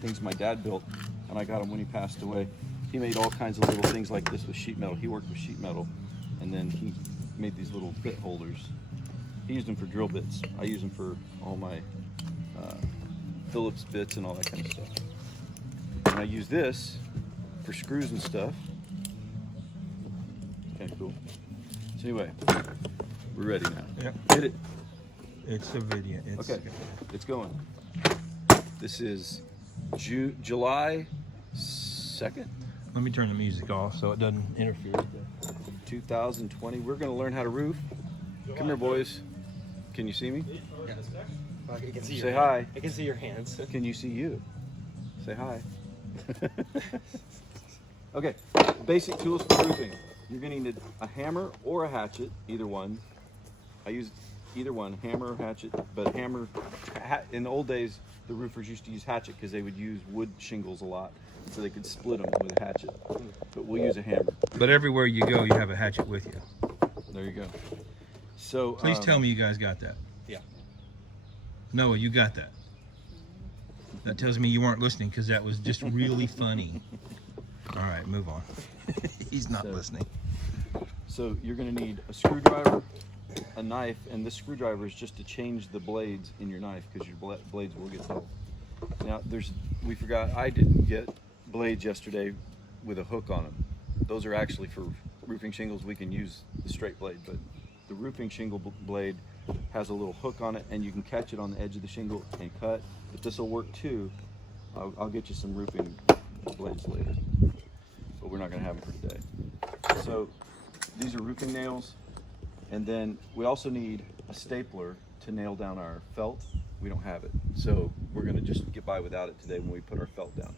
things my dad built, and I got them when he passed away. He made all kinds of little things like this with sheet metal. He worked with sheet metal, and then he made these little bit holders. He used them for drill bits. I use them for all my Phillips bits and all that kind of stuff. And I use this for screws and stuff. Okay, cool. So anyway, we're ready now. Yep. Hit it. It's a video. Okay, it's going. This is July 2nd. Let me turn the music off so it doesn't interfere with that. 2020. We're going to learn how to roof. Come here, boys. Can you see me? Yeah. I can see Say hi. I can see your hands. Can you see you? Say hi. Okay, basic tools for roofing. You're going to need a hammer or a hatchet, either one. I use either one, hammer or hatchet, but hammer, in the old days, the roofers used to use hatchet because they would use wood shingles a lot, so they could split them with a hatchet. But we'll use a hammer. But everywhere you go, you have a hatchet with you. There you go. So Please tell me you guys got that. Yeah. Noah, you got that. That tells me you weren't listening because that was just really funny. All right, move on. He's not listening. So you're going to need a screwdriver, a knife, and this screwdriver is just to change the blades in your knife because your blades will get dull. Now we forgot, I didn't get blades yesterday with a hook on them. Those are actually for roofing shingles. We can use the straight blade, but the roofing shingle blade has a little hook on it, and you can catch it on the edge of the shingle and cut. But this will work too. I'll get you some roofing blades later, but we're not going to have them for today. So these are roofing nails, and then we also need a stapler to nail down our felt. We don't have it, so we're going to just get by without it today when we put our felt down.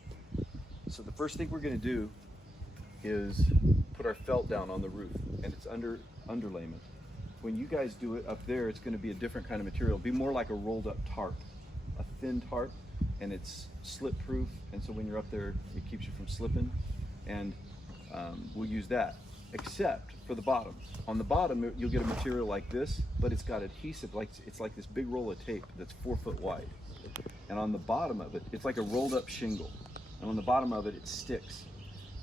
So the first thing we're going to do is put our felt down on the roof, and it's underlayment. When you guys do it up there, it's going to be a different kind of material. It'll be more like a rolled up tarp, a thin tarp, and it's slip proof, and so when you're up there, it keeps you from slipping, and we'll use that, except for the bottom. On the bottom, you'll get a material like this, but it's got adhesive, it's like this big roll of tape that's 4 foot wide. And on the bottom of it, it's like a rolled up shingle. And on the bottom of it, it sticks.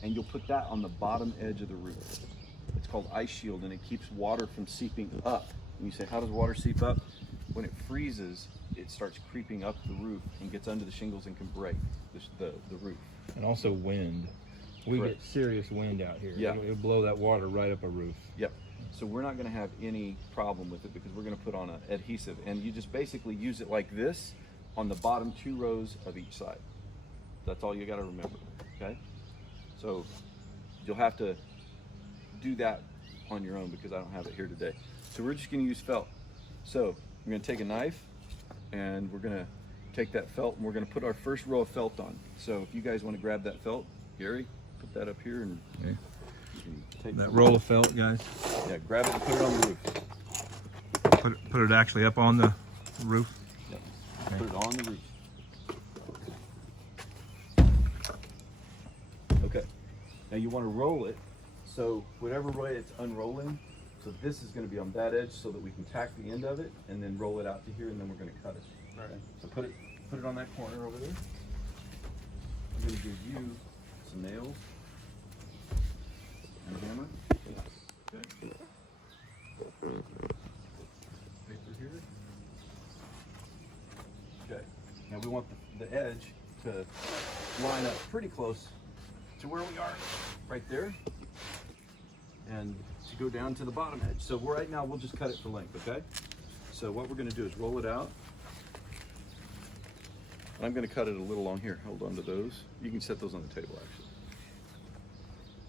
And you'll put that on the bottom edge of the roof. It's called ice shield, and it keeps water from seeping up. And you say, how does water seep up? When it freezes, it starts creeping up the roof and gets under the shingles and can break the roof. And also wind. We Correct. get serious wind out here. Yeah. It'll blow that water right up a roof. Yep. So we're not going to have any problem with it because we're going to put on an adhesive, and you just basically use it like this on the bottom 2 rows of each side. That's all you got to remember. Okay. So you'll have to do that on your own because I don't have it here today. So we're just going to use felt. So we're going to take a knife, and we're going to take that felt, and we're going to put our first row of felt on. So if you guys want to grab that felt, Gary, put that up here, and Okay. you can take That roll of felt, guys. Yeah, grab it and put it on the roof. Put it actually up on the roof. Yep. Okay. Put it on the roof. Okay. Now you want to roll it, so whatever way it's unrolling, so this is going to be on that edge so that we can tack the end of it and then roll it out to here, and then we're going to cut it. Right. So put it on that corner over there. I'm going to give you some nails and a hammer. Okay. Paper here. Okay. Now we want the edge to line up pretty close to where we are, right there, and to go down to the bottom edge. So right now we'll just cut it for length, okay? So what we're going to do is roll it out. I'm going to cut it a little long here. Hold on to those. You can set those on the table, actually.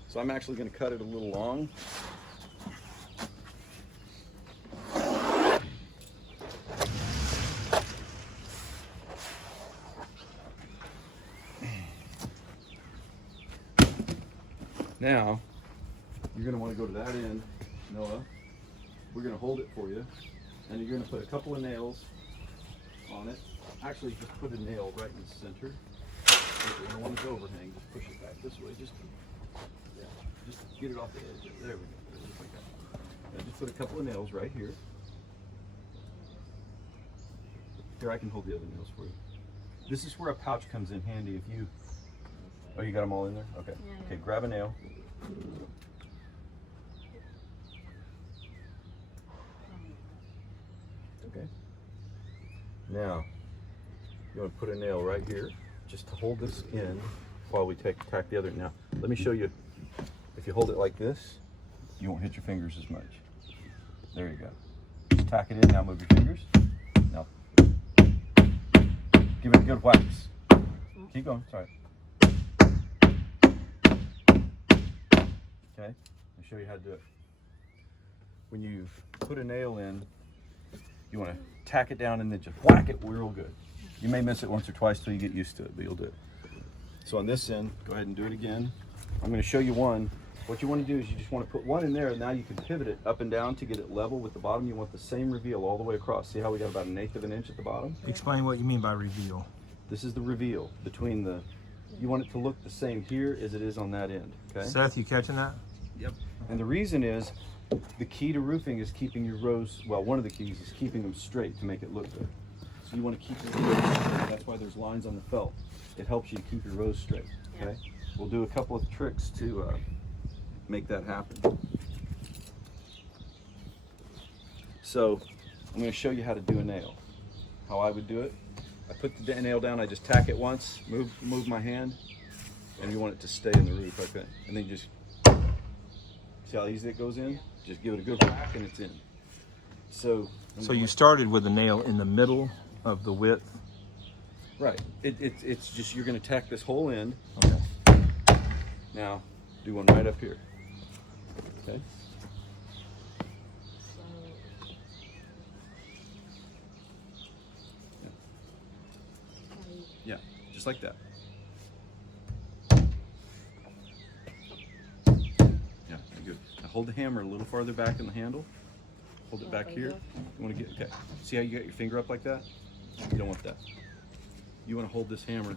So I'm actually going to cut it a little long. Now, you're going to want to go to that end, Noah. We're going to hold it for you, and you're going to put a couple of nails on it. Actually, just put a nail right in the center. You don't want it to overhang. Just push it back this way. Just get it off the edge. There we go. Just like that. Now just put a couple of nails right here. Here, I can hold the other nails for you. This is where a pouch comes in handy if you, oh, you got them all in there? Okay. Yeah, yeah. Okay, grab a nail. Okay. Now, you want to put a nail right here, just to hold this in while we tack the other. Now, let me show you. If you hold it like this, you won't hit your fingers as much. There you go. Just tack it in. Now move your fingers. Now, give it a good wax. Keep going. Sorry. Okay. I'll show you how to do it. When you put a nail in, you want to tack it down and then just whack it real good. You may miss it once or twice till you get used to it, but you'll do it. So on this end, go ahead and do it again. I'm going to show you one. What you want to do is you just want to put one in there, and now you can pivot it up and down to get it level with the bottom. You want the same reveal all the way across. See how we got about 1/8 of an inch at the bottom? Explain what you mean by reveal. This is the reveal between the, you want it to look the same here as it is on that end, okay? Seth, you catching that? Yep. And the reason is, the key to roofing is keeping your rows, well, one of the keys is keeping them straight to make it look good. So you want to keep your rows straight. That's why there's lines on the felt. It helps you keep your rows straight, okay? We'll do a couple of tricks to make that happen. So I'm going to show you how to do a nail. How I would do it. I put the nail down, I just tack it once, move my hand, and you want it to stay in the roof like that. And then you just, see how easy it goes in? Just give it a good whack and it's in. So you started with the nail in the middle of the width. Right. It's just, you're going to tack this whole end. Okay. Now, do one right up here. Okay? Yeah, just like that. Yeah, good. Now hold the hammer a little farther back in the handle. Hold it back here. You want to get, okay. See how you got your finger up like that? You don't want that. You want to hold this hammer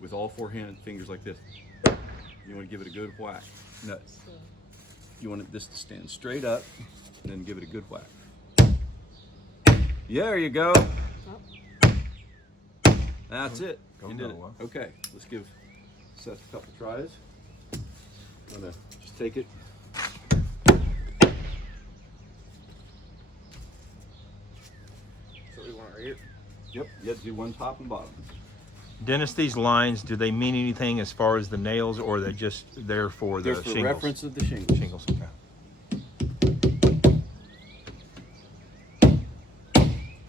with all four fingers like this. You want to give it a good whack. No. You want this to stand straight up, and then give it a good whack. Yeah, there you go. That's it. You did it. Okay, let's give Seth a couple tries. I'm gonna just take it. So we want right here. Yep, you have to do one top and bottom. Dennis, these lines, do they mean anything as far as the nails, or are they just there for the They're for shingles? reference of the shingles. Shingles, okay.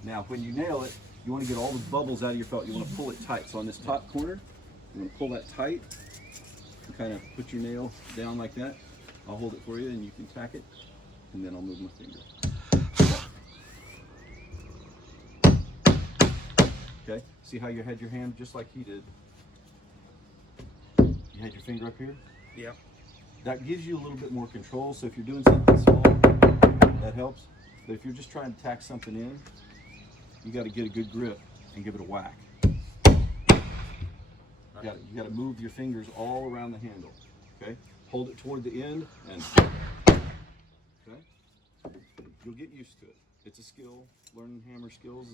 Now, when you nail it, you want to get all the bubbles out of your felt. You want to pull it tight. So on this top corner, you want to pull that tight. And kind of put your nail down like that. I'll hold it for you, and you can tack it, and then I'll move my finger. Okay, see how you had your hand just like he did? You had your finger up here? Yeah. That gives you a little bit more control, so if you're doing something small, that helps. But if you're just trying to tack something in, you got to get a good grip and give it a whack. You got to move your fingers all around the handle, okay? Hold it toward the end, and, okay? You'll get used to it. It's a skill. Learning hammer skills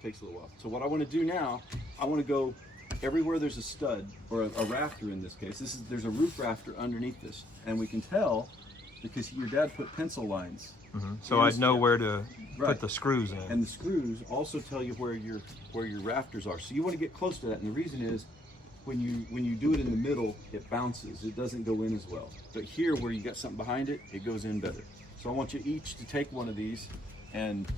takes a little while. So what I want to do now, I want to go everywhere there's a stud, or a rafter in this case. There's a roof rafter underneath this, and we can tell because your dad put pencil lines. Mm-hmm. So I'd know where to Right. put the screws in. And the screws also tell you where your rafters are. So you want to get close to that, and the reason is when you do it in the middle, it bounces. It doesn't go in as well. But here, where you got something behind it, it goes in better. So I want you each to take one of these and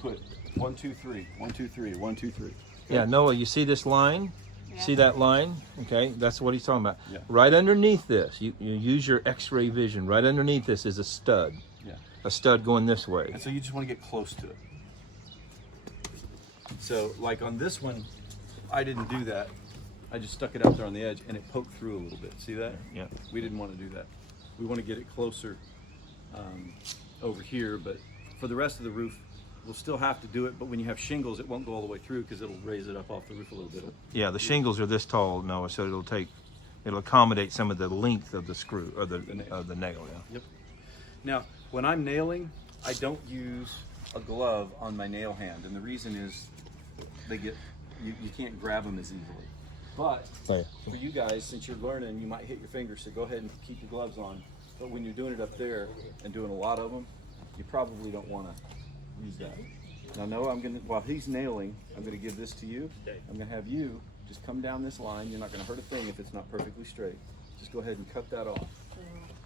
put 1, 2, 3, 1, 2, 3, 1, 2, 3. Yeah, Noah, you see this line? Yeah. See that line? Okay, that's what he's talking about. Yeah. Right underneath this, you use your x-ray vision. Right underneath this is a stud. Yeah. A stud going this way. And so you just want to get close to it. So like on this one, I didn't do that. I just stuck it out there on the edge and it poked through a little bit. See that? Yeah. We didn't want to do that. We want to get it closer over here, but for the rest of the roof, we'll still have to do it, but when you have shingles, it won't go all the way through because it'll raise it up off the roof a little bit. Yeah, the shingles are this tall, Noah, so it'll accommodate some of the length of the screw, or the nail, yeah. Yep. Now, when I'm nailing, I don't use a glove on my nail hand, and the reason is they get, you can't grab them as easily. But Oh, yeah. for you guys, since you're learning, you might hit your fingers, so go ahead and keep your gloves on. But when you're doing it up there and doing a lot of them, you probably don't want to use that. Now, Noah, while he's nailing, I'm gonna give this to you. I'm gonna have you just come down this line. You're not gonna hurt a thing if it's not perfectly straight. Just go ahead and cut that off.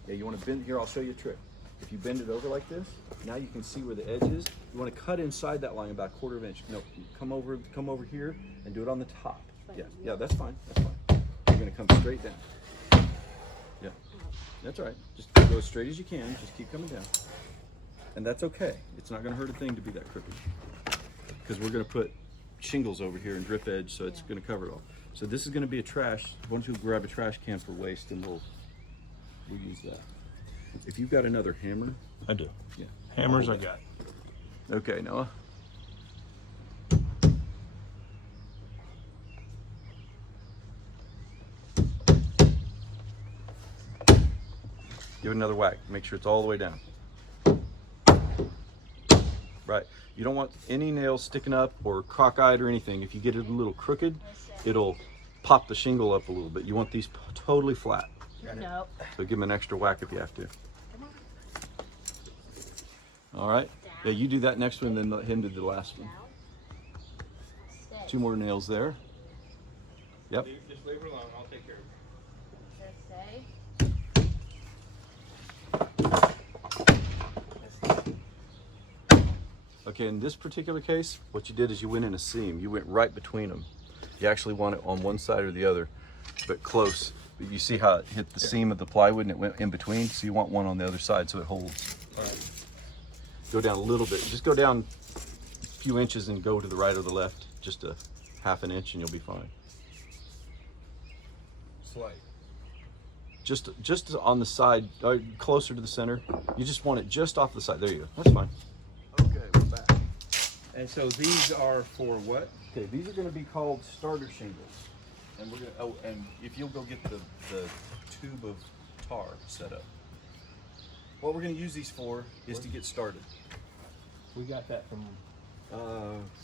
Yeah, you wanna bend, here, I'll show you a trick. If you bend it over like this, now you can see where the edge is. You wanna cut inside that line about a 1/4 inch. No, come over here and do it on the top. Yeah, that's fine, that's fine. You're gonna come straight down. Yeah, that's all right. Just go as straight as you can, just keep coming down. And that's okay. It's not gonna hurt a thing to be that crooked. Because we're gonna put shingles over here and drip edge, so it's gonna cover it all. So this is gonna be a trash. Why don't you grab a trash can for waste and we'll use that. If you've got another hammer. I do. Yeah. Hammers I got. Okay, Noah. Give it another whack. Make sure it's all the way down. Right. You don't want any nails sticking up or cockeyed or anything. If you get it a little crooked, it'll pop the shingle up a little bit. You want these totally flat. No. So give them an extra whack if you have to. All right. Yeah, you do that next one, then let him do the last one. 2 more nails there. Yep. Just leave her alone. I'll take care of it. Okay, in this particular case, what you did is you went in a seam. You went right between them. You actually want it on one side or the other, but close. But you see how it hit the seam of the plywood and it went in between? So you want one on the other side so it holds. All right. Go down a little bit. Just go down a few inches and go to the right or the left. Just a 1/2 inch and you'll be fine. Slight. Just on the side, or closer to the center. You just want it just off the side. There you go. That's fine. Okay, we're back. And so these are for what? Okay, these are going to be called starter shingles, and we're going. Oh, and if you'll go get the tube of tar set up. What we're going to use these for is to get started. We got that from.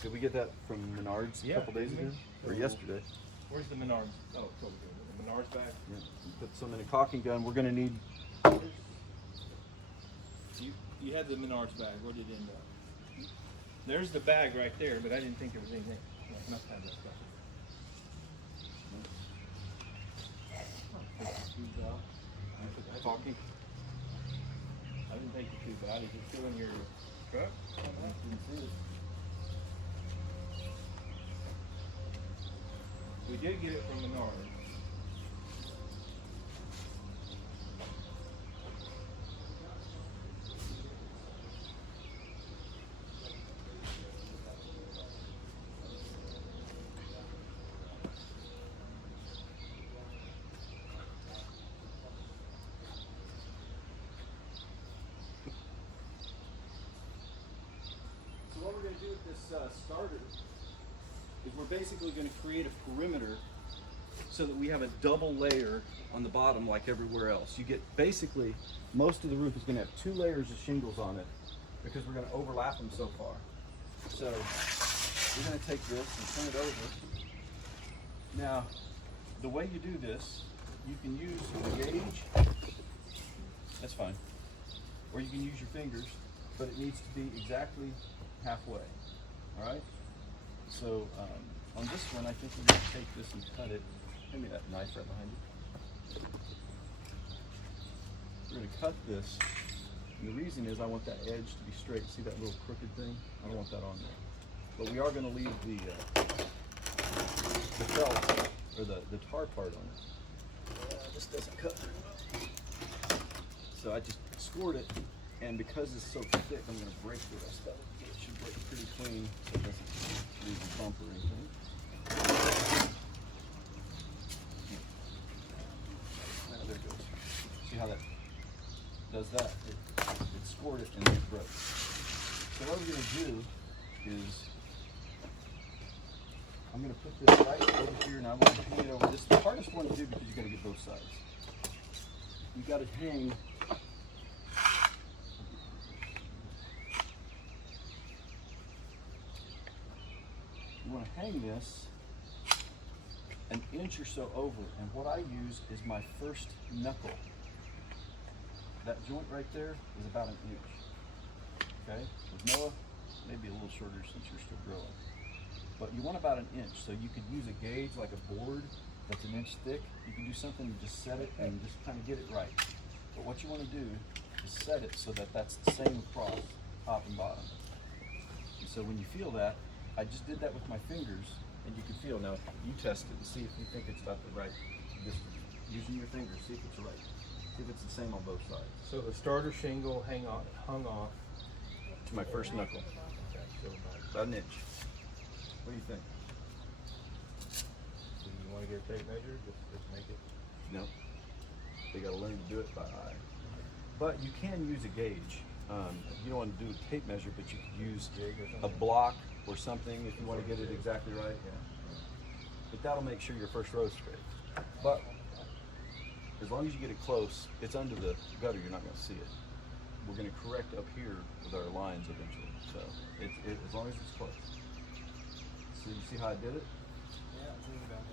Did we get that from Menards a couple days ago or yesterday? Where's the Menards? Oh, it's over there. The Menards bag. Yeah. Put some in a caulking gun. We're going to need. You had the Menards bag. Where did it end up? There's the bag right there, but I didn't think there was anything. Yeah, enough time that stuff. Caulking. I didn't take the tube out. Is it still in your truck? Didn't see it. We did get it from Menards. So what we're going to do with this starter is we're basically going to create a perimeter so that we have a double layer on the bottom like everywhere else. You get basically, most of the roof is going to have 2 layers of shingles on it because we're going to overlap them so far. So we're going to take this and turn it over. Now, the way you do this, you can use a gauge, that's fine, or you can use your fingers, but it needs to be exactly halfway, all right? So on this one, I think we're going to take this and cut it. Give me that knife right behind you. We're going to cut this, and the reason is I want that edge to be straight. See that little crooked thing? I don't want that on there. But we are going to leave the felt, or the tar part on it. This doesn't cut very well. So I just scored it, and because it's so thick, I'm going to break the rest of it. It should break pretty clean so it doesn't leave a bump or anything. There it goes. See how that does that? It scored it and then it broke. So what we're going to do is I'm going to put this right over here and I want to hang it over. This is the hardest one to do because you got to get both sides. You got to hang. You want want to hang this an inch or so over, and what I use is my first knuckle. That joint right there is about an inch. Okay? With Noah, maybe a little shorter since you're still growing. But you want about an inch, so you could use a gauge like a board that's an inch thick. You can do something to just set it and just kind of get it right. But what you want to do is set it so that that's the same across top and bottom. And so when you feel that, I just did that with my fingers, and you can feel. Now you test it and see if you think it's about the right distance. Using your fingers, see if it's right. See if it's the same on both sides. So the starter shingle hung off. To my first knuckle, Okay, so about an inch. What do you think? do you want to get a tape measure? Just make it. No. They got to learn to do it by eye. But you can use a gauge. You don't want to do a tape measure, but you could use a block or something if you want to get it exactly right. Yeah. But that'll make sure your first row is straight. But as long as you get it close, it's under the gutter, you're not going to see it. We're going to correct up here with our lines eventually. So as long as it's close. So you see how I did it? Yeah, I'm thinking about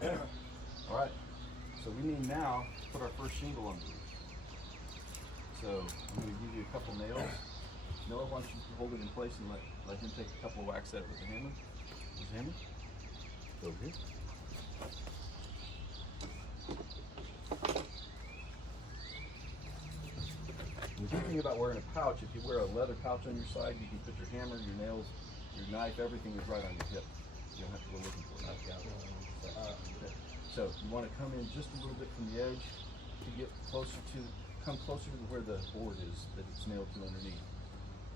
that. Okay. All right. So we need now to put our first shingle on these. So I'm going to give you a couple nails. Noah, why don't you hold it in place and let him take a couple of whacks at it with the hammer. Where's the hammer? Over here. The good thing about wearing a pouch, if you wear a leather pouch on your side, you can put your hammer, your nails, your knife, everything is right on your hip. You don't have to go looking for it. Okay. So you want to come in just a little bit from the edge to get closer to, come closer to where the board is that it's nailed to underneath.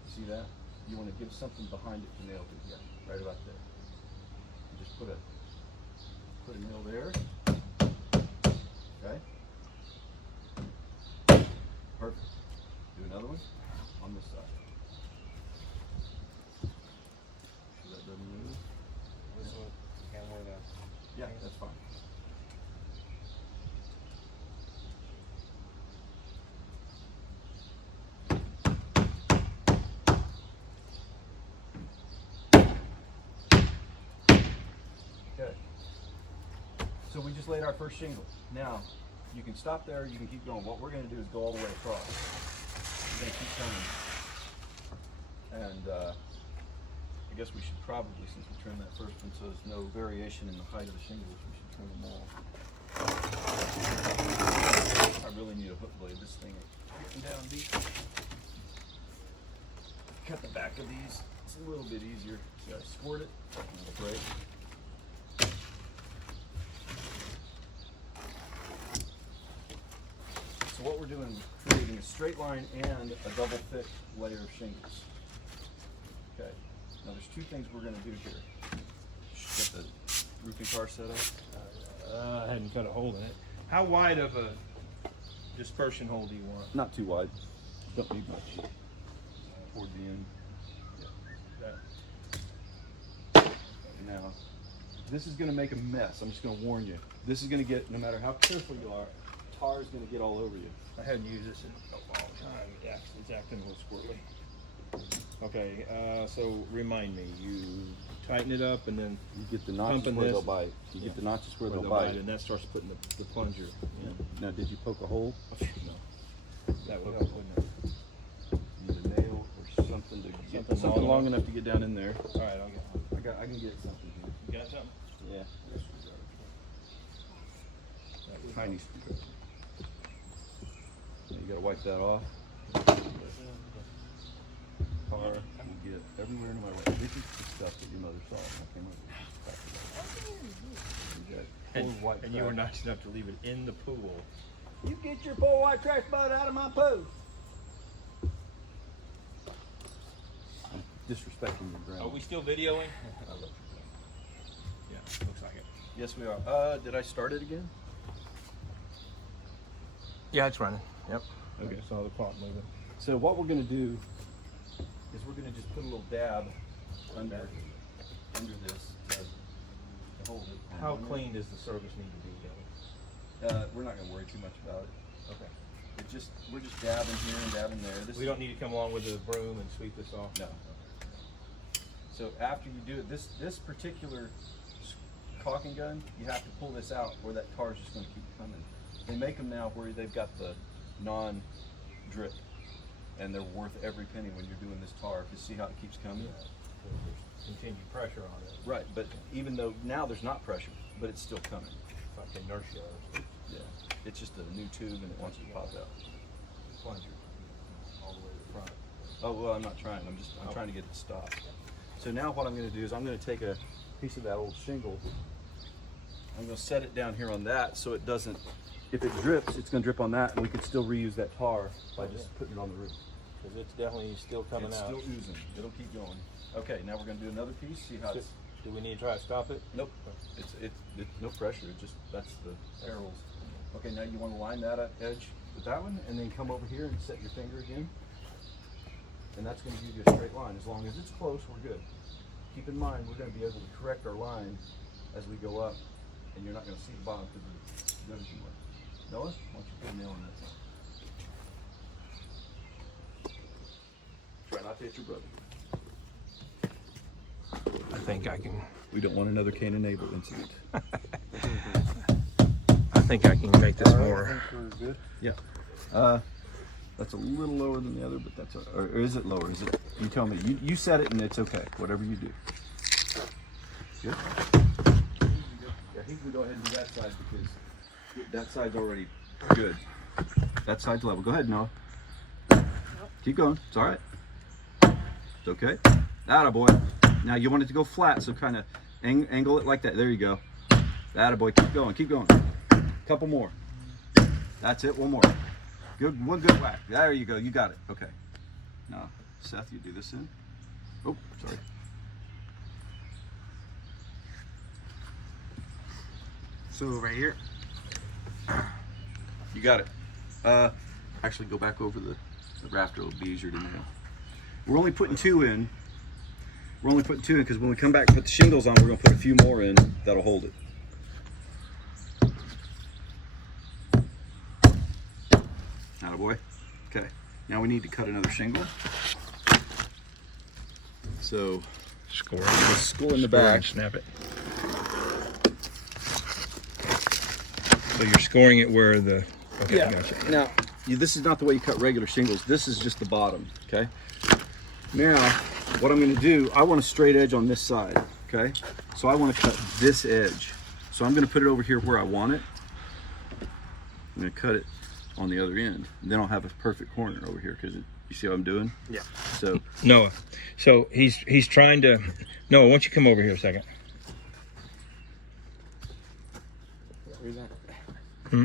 You see that? You want to give something behind it to nail to. Yeah, right about there. You just put a nail there. Okay. Perfect. Do another one on this side. So that doesn't move. This one, kind of where the. Yeah, that's fine. Okay. So we just laid our first shingle. Now, you can stop there, you can keep going. What we're going to do is go all the way across. We're going to keep coming. And I guess we should probably, since we trimmed that first one so there's no variation in the height of the shingles, we should trim them all. I really need a hook blade. This thing is getting down deep. Cut the back of these. It's a little bit easier. See, I squirt it and it'll break. So what we're doing is creating a straight line and a double thick layer of shingles. Okay. Now there's two things we're going to do here. Get the roofing car set up. I hadn't cut a hole in it. How wide of a dispersion hole do you want? Not too wide. Don't need much. Toward the end. That. Now, this is going to make a mess. I'm just going to warn you. This is going to get, no matter how careful you are, tar is going to get all over you. I hadn't used this in a long time. It's acting a little squirrely. Okay, so remind me, you tighten it up and then You get the notches Pumping where this. they'll bite. You get the notches where they'll bite, bite. and that starts putting the plunger in. Now, did you poke a hole? No, that would help, wouldn't it? Need a nail or something to get Something something long long enough to get down in there. All right, I'll get one. I can get something here. You got something? Yeah. That would Tiny help. screwdriver. Now you gotta wipe that off. Tar, you get everywhere no matter what. This is the stuff that your mother saw when I came over. You got full white And you were trash. nice enough to leave it in the pool. You get your poor white trash butt out of my pool. I'm disrespecting your grandma. Are we still videoing? Yeah, looks like it. Yes, we are. Did I start it again? Yeah, it's running. Yep. Okay. I saw the clock moving. So what we're gonna do is we're gonna just put a little dab under this to hold it. How clean does the surface need to be, We're not gonna worry too much about it. Okay. We're just dabbing here and dabbing there. We don't need to come along with a broom and sweep this off. No. So after you do it, this particular caulking gun, you have to pull this out or that tar is just going to keep coming. They make them now where they've got the non-drip, and they're worth every penny when you're doing this tar. You see how it keeps coming? Yeah, so there's continued pressure on it. Right, but even though now there's not pressure, but it's still coming. It's like inertia. Yeah, it's just a new tube and it wants to pop out. Plunger all the way to the front. Oh well, I'm not trying. I'm trying to get it to stop. So now what I'm going to do is I'm going to take a piece of that old shingle. I'm going to set it down here on that so it doesn't. If it drips, it's going to drip on that, and we could still reuse that tar by just putting it on the roof. Because it's definitely still coming It's out. still oozing. It'll keep going. Okay, now we're going to do another piece. See how it's. Do we need to try to stop it? Nope. It's no pressure. It just that's the barrels. Okay, now you want to line that edge with that one, and then come over here and set your finger again. And that's going to give you a straight line. As long as it's close, we're good. Keep in mind, we're going to be able to correct our line as we go up, and you're not going to see the bottom because the gun's in the way. Noah, why don't you put a nail in that side? Try not to hit your brother. I think I can. We don't want another Cain and Abel incident. I think I can make this more. I think we're good. Yeah. That's a little lower than the other, but that's or is it lower? Is it? You tell me. You set it and it's okay. Whatever you do. Good. Yeah, he can go ahead and do that side because that side's already good. That side's level. Go ahead, Noah. Keep going. It's all right. It's okay. Attaboy. Now you want it to go flat, so kind of angle it like that. There you go. Attaboy. Keep going. Keep going. Couple more. That's it. One more. Good. One good whack. There you go. You got it. Okay. Now, Seth, you do this in. Oh, sorry. So right here. You got it. Actually, go back over the rafter. It'll be easier to nail. We're only putting two in. We're only putting two in because when we come back and put the shingles on, we're going to put a few more in that'll hold it. Attaboy. Okay. Now we need to cut another shingle. So, Score. score in the Score back. and snap it. So you're scoring it where the. Okay, Yeah. gotcha. Now, this is not the way you cut regular shingles. This is just the bottom, okay? Now, what I'm going to do, I want a straight edge on this side, okay? So I want to cut this edge. So I'm going to put it over here where I want it. I'm going to cut it on the other end. And then I'll have a perfect corner over here because you see what I'm doing? Yeah. So Noah. So he's trying to. Noah, why don't you come over here a second? Where's that? Hmm?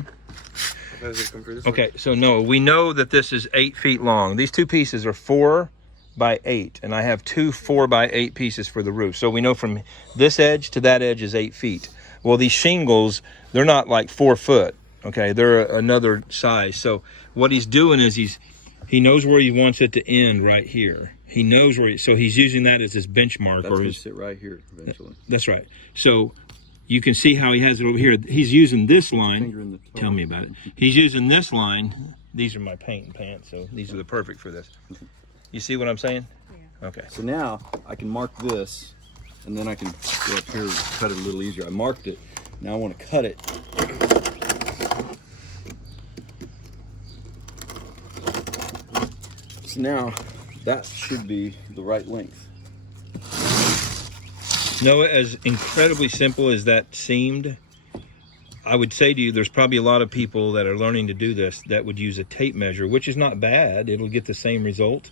Does it come for this Okay, so Noah, we know that this is 8 feet long. These two pieces are 4 by 8, and I have two 4 by 8 pieces for the roof. So we know from this edge to that edge is 8 feet. Well, these shingles, they're not like 4 foot. Okay, they're another size. So what he's doing is he knows where he wants it to end right here. He knows where. So he's using that as his benchmark. that's Or going to his. sit right here eventually. That's right. So you can see how he has it over here. He's using this Finger line. in the toe. Tell me about it. He's using this line. These are my paint and pants, so these are the perfect for this. You see what I'm saying? Yeah. Okay. So now I can mark this, and then I can go up here and cut it a little easier. I marked it. Now I want to cut it. So now that should be the right length. Noah, as incredibly simple as that seemed, I would say to you, there's probably a lot of people that are learning to do this that would use a tape measure, which is not bad. It'll get the same result.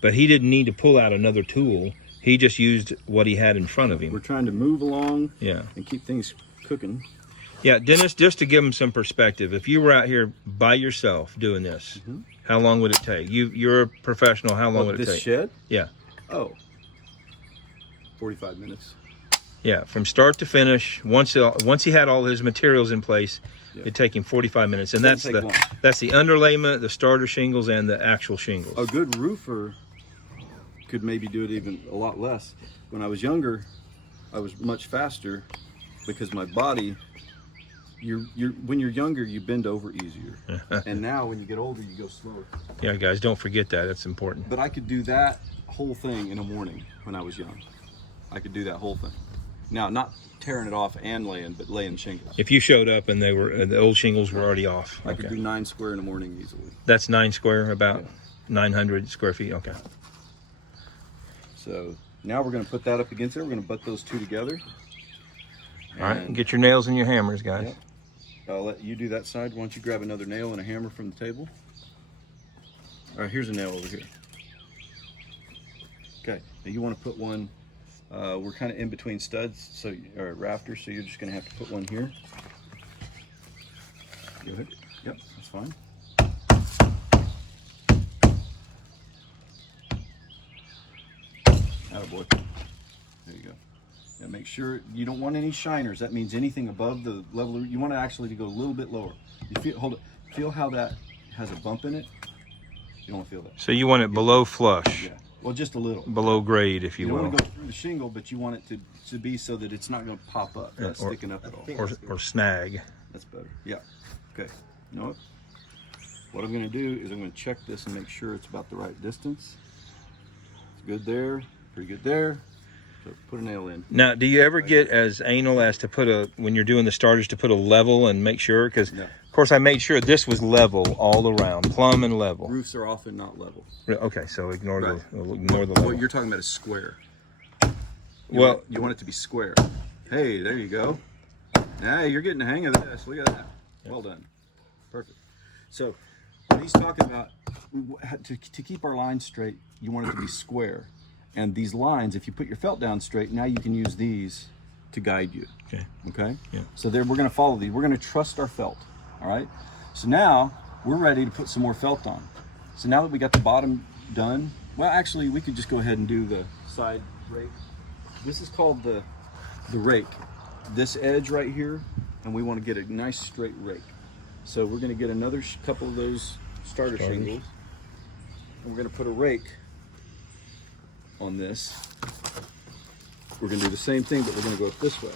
But he didn't need to pull out another tool. He just used what he had in front of We're him. trying to move along Yeah. and keep things cooking. Yeah, Dennis, just to give him some perspective, if you were out here by yourself doing this, how long would it take? You're a professional. How long would it This take? shed? Yeah. Oh, 45 minutes. Yeah, from start to finish. Once he had all his materials in place, Yeah. it'd take him 45 minutes, and Doesn't take long. that's the underlayment, the starter shingles, and the actual shingles. A good roofer could maybe do it even a lot less. When I was younger, I was much faster because my body. When you're younger, you bend over easier, and now when you get older, you go slower. Yeah, guys, don't forget that. That's important. But I could do that whole thing in a morning when I was young. I could do that whole thing. Now, not tearing it off and laying, but laying shingles. If you showed up and they were the old shingles were already off. I could do 9 square in the morning easily. That's 9 square, about 900 square feet. Okay. So now we're going to put that up against it. We're going to butt those two together. All right, get your nails and your hammers, guys. Yep. I'll let you do that side. Why don't you grab another nail and a hammer from the table? All right, here's a nail over here. Okay, now you want to put one, we're kind of in between studs, so or rafters, so you're just going to have to put one here. Go ahead. Yep, that's fine. Attaboy. There you go. Now make sure you don't want any shiners. That means anything above the level. You want to actually to go a little bit lower. You feel, hold it. Feel how that has a bump in it. You don't want to feel that. So you want it below flush. Yeah. Well, just a little. Below grade, if you don't will. want to go through the shingle, but you want it to be so that it's not going to pop up, not sticking up at all. Or snag. That's better. Yeah. Okay. You know what I'm going to do is I'm going to check this and make sure it's about the right distance. It's good there. Pretty good there. So put a nail in. Now, do you ever get as anal as to put when you're doing the starters, to put a level and make sure? Because, no. Of course, I made sure this was level all around, plumb and level. Roofs are often not level. Okay, so ignore Right. the level. What you're talking about is square. You want it to be square. Hey, there you go. Now you're getting the hang of this. Look at that. Well done. Perfect. So what he's talking about, to keep our lines straight, you want it to be square. And these lines, if you put your felt down straight, now you can use these to guide you. Okay. Okay? Yeah. So there, we're going to follow these. We're going to trust our felt. All right? So now we're ready to put some more felt on. So now that we got the bottom done, well, actually, we could just go ahead and do the side rake. This is called the rake. This edge right here, and we want to get a nice straight rake. So we're going to get another couple of those starter shingles, and we're going to put a rake on this. We're going to do the same thing, but we're going to go up this way.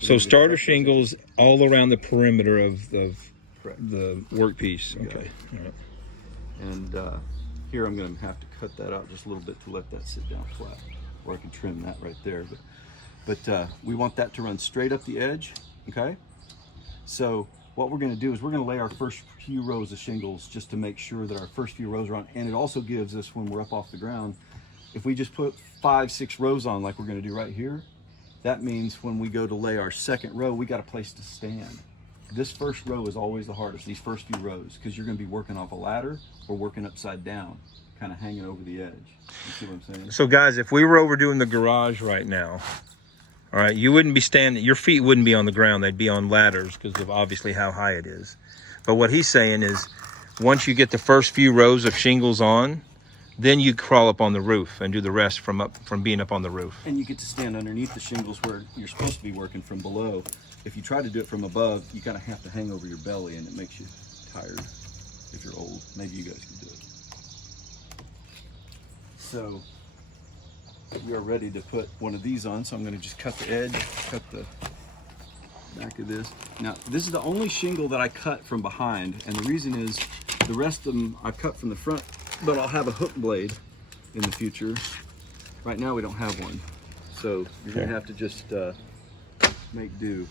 So starter shingles all around the perimeter of the workpiece. You got Okay. it. All right. And here I'm going to have to cut that out just a little bit to let that sit down flat, or I can trim that right there. But we want that to run straight up the edge. Okay. So what we're going to do is we're going to lay our first few rows of shingles just to make sure that our first few rows are on. And it also gives us, when we're up off the ground, if we just put 5-6 rows on like we're going to do right here, that means when we go to lay our second row, we got a place to stand. This first row is always the hardest, these first few rows, because you're going to be working off a ladder or working upside down, kind of hanging over the edge. You see what I'm saying? So guys, if we were over doing the garage right now, all right, you wouldn't be standing, your feet wouldn't be on the ground, they'd be on ladders because of obviously how high it is. But what he's saying is, once you get the first few rows of shingles on, then you crawl up on the roof and do the rest from being up on the roof. And you get to stand underneath the shingles where you're supposed to be working from below. If you try to do it from above, you kind of have to hang over your belly, and it makes you tired if you're old. Maybe you guys can do it. So we are ready to put one of these on. So I'm going to just cut the edge, cut the back of this. Now, this is the only shingle that I cut from behind, and the reason is the rest of them I cut from the front, but I'll have a hook blade in the future. Right now we don't have one, so you're gonna have to just make do.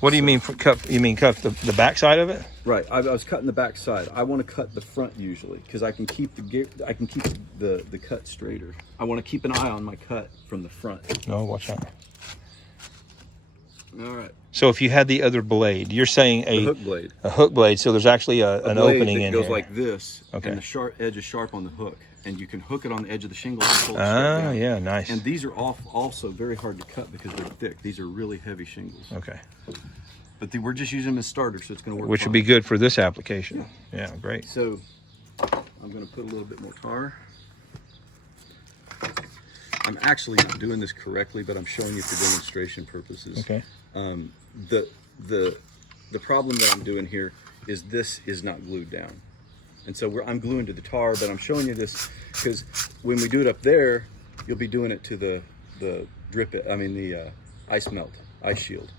What do you mean cut? You mean cut the back side of it? Right. I was cutting the back side. I want to cut the front usually because I can keep the cut straighter. I want to keep an eye on my cut from the front. No, watch out. All right. So if you had the other blade, you're saying A hook blade. A hook blade. So there's actually an blade opening that in goes here. like this, Okay. and the sharp edge is sharp on the hook, and you can hook it on the edge of the shingle and pull it straight Ah, down. yeah, nice. And these are also very hard to cut because they're thick. These are really heavy shingles. Okay. But we're just using them as starters, so it's going to work. Which fine. would be good for this application. Yeah, great. So I'm going to put a little bit more tar. I'm actually not doing this correctly, but I'm showing you for demonstration purposes. Okay. The problem that I'm doing here is this is not glued down, and so I'm gluing to the tar. But I'm showing you this because when we do it up there, you'll be doing it to the ice melt, ice shield.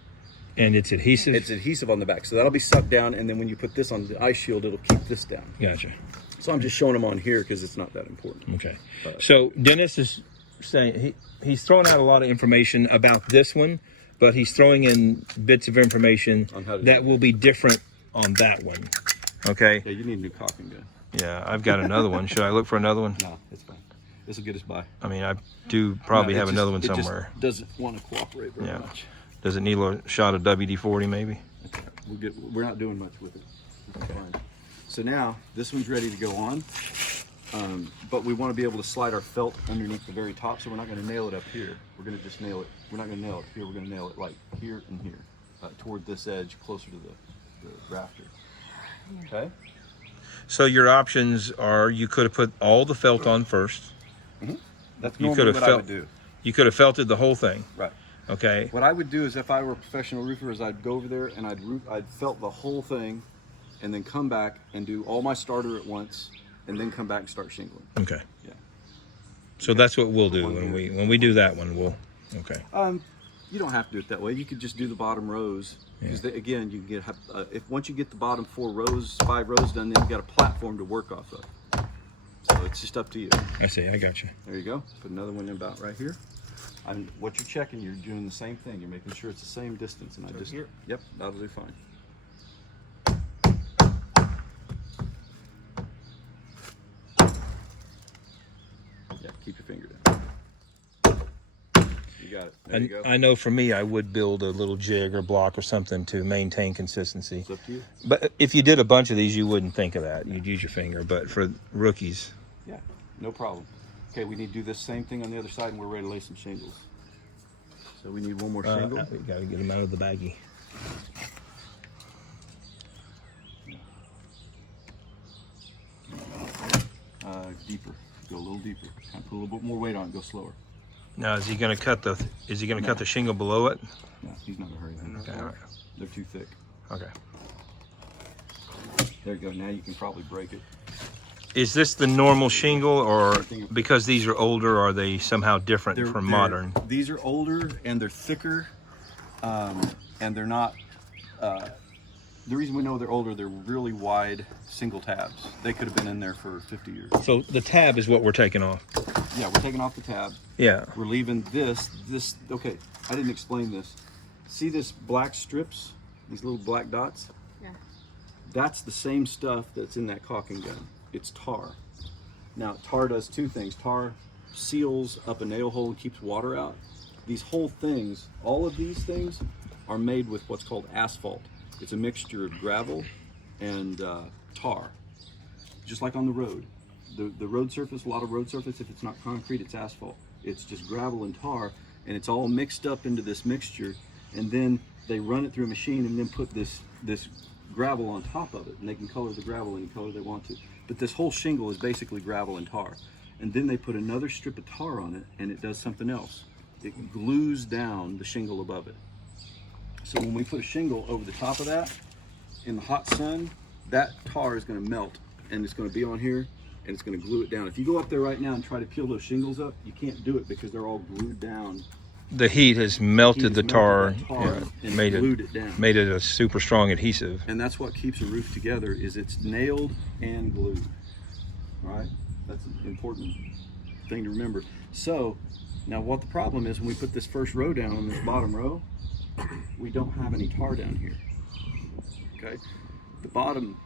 And it's adhesive? It's adhesive on the back, so that'll be sucked down, and then when you put this on the ice shield, it'll keep this down. Gotcha. So I'm just showing them on here because it's not that important. Okay. So Dennis is saying he's throwing out a lot of information about this one, but he's throwing in bits of information On how to that do will be different on that one. Okay. Yeah, you need a new caulking gun. Yeah, I've got another one. Should I look for another one? No, it's fine. This will get us by. I mean, I do probably No, have just- another one it just somewhere. doesn't want to cooperate very Yeah. much. Does it need a shot of WD-40 maybe? We're not doing much with it. It's fine. So now this one's ready to go on, but we want to be able to slide our felt underneath the very top. So we're not going to nail it up here. We're going to just nail it. We're not going to nail it here. We're going to nail it like here and here, toward this edge, closer to the rafter. Okay. So your options are: you could have put all the felt on first. That's You normally could have what I felt. would do. You could have felted the whole thing. Right. Okay. What I would do is, if I were a professional roofer, is I'd go over there and I'd felt the whole thing, and then come back and do all my starter at once, and then come back and start shingling. Okay. Yeah. So that's what we'll do when we do that one. We'll. Okay. You don't have to do it that way. You could just do the bottom rows, because again, you can get if once you get the bottom 5 rows done, then you got a platform to work off of. So it's just up to you. I see. I got you. There you go. Put another one in about right here. What you're checking, you're doing the same thing. You're making sure it's the same distance, and I just here? Yep, that'll do fine. Yeah, keep your finger down. You got it. There you go. I know for me, I would build a little jig or block or something to maintain consistency. It's up to you. But if you did a bunch of these, you wouldn't think of that. You'd use your finger. But for rookies, Yeah, no problem. Okay, we need to do this same thing on the other side, and we're ready to lay some shingles. So we need one more shingle. we got to get them out of the baggie. Deeper. Go a little deeper. Kind of put a little bit more weight on it. Go slower. Now, is he going to cut the? Is he going to cut the shingle below it? No, he's not gonna hurry then. Okay. All right. They're too thick. Okay. There you go. Now you can probably break it. Is this the normal shingle, or because these are older, are they somehow different from modern? These are older and they're thicker, and they're not. The reason we know they're older, they're really wide single tabs. They could have been in there for 50 years. So the tab is what we're taking off. Yeah, we're taking off the tab. Yeah. We're leaving this. Okay, I didn't explain this. See this black strips? These little black dots? Yeah. That's the same stuff that's in that caulking gun. It's tar. Now, tar does two things. Tar seals up a nail hole and keeps water out. These whole things, all of these things, are made with what's called asphalt. It's a mixture of gravel and tar, just like on the road. The road surface, a lot of road surface, if it's not concrete, it's asphalt. It's just gravel and tar, and it's all mixed up into this mixture, and then they run it through a machine and then put this gravel on top of it, and they can color the gravel any color they want to. But this whole shingle is basically gravel and tar. And then they put another strip of tar on it, and it does something else. It glues down the shingle above it. So when we put a shingle over the top of that, in the hot sun, that tar is going to melt, and it's going to be on here, and it's going to glue it down. If you go up there right now and try to peel those shingles up, you can't do it because they're all glued down. The heat has melted the tar, and made glued it down. made it a super strong adhesive. And that's what keeps a roof together, is it's nailed and glued. All right? That's an important thing to remember. So, now what the problem is, when we put this first row down on this bottom row, we don't have any tar down here. Okay? The bottom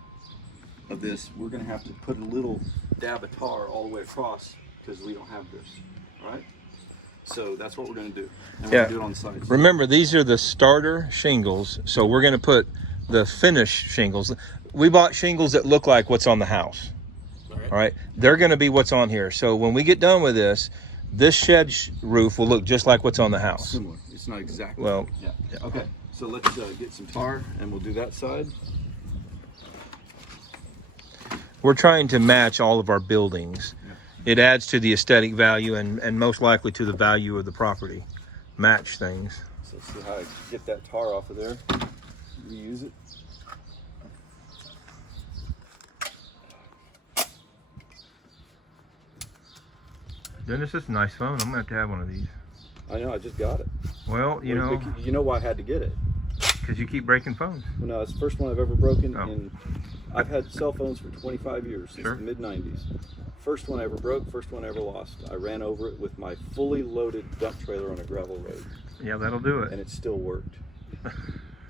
of this, we're going to have to put a little dab of tar all the way across because we don't have this. All right? So that's what we're going to do. And we're going to do it on the sides. Remember, these are the starter shingles, so we're going to put the finished shingles. We bought shingles that look like what's on the house. All right? They're going to be what's on here. So when we get done with this shed roof will look just like what's on the house. Similar. It's not exactly. Well, yeah. Okay. So let's get some tar, and we'll do that side. We're trying to match all of our buildings. It adds to the aesthetic value and most likely to the value of the property. Match things. So let's see how I get that tar off of there. Reuse it. Dennis, it's a nice phone. I'm going to have one of these. I know. I just got it. Well, you know why I had to get it. because you keep breaking phones. Well, no, it's the first one I've ever broken Oh. in I've had cell phones for 25 years, since Sure. the mid-90s. First one I ever broke, first one I ever lost. I ran over it with my fully loaded dump trailer on a gravel road, Yeah, that'll do and it. it still worked.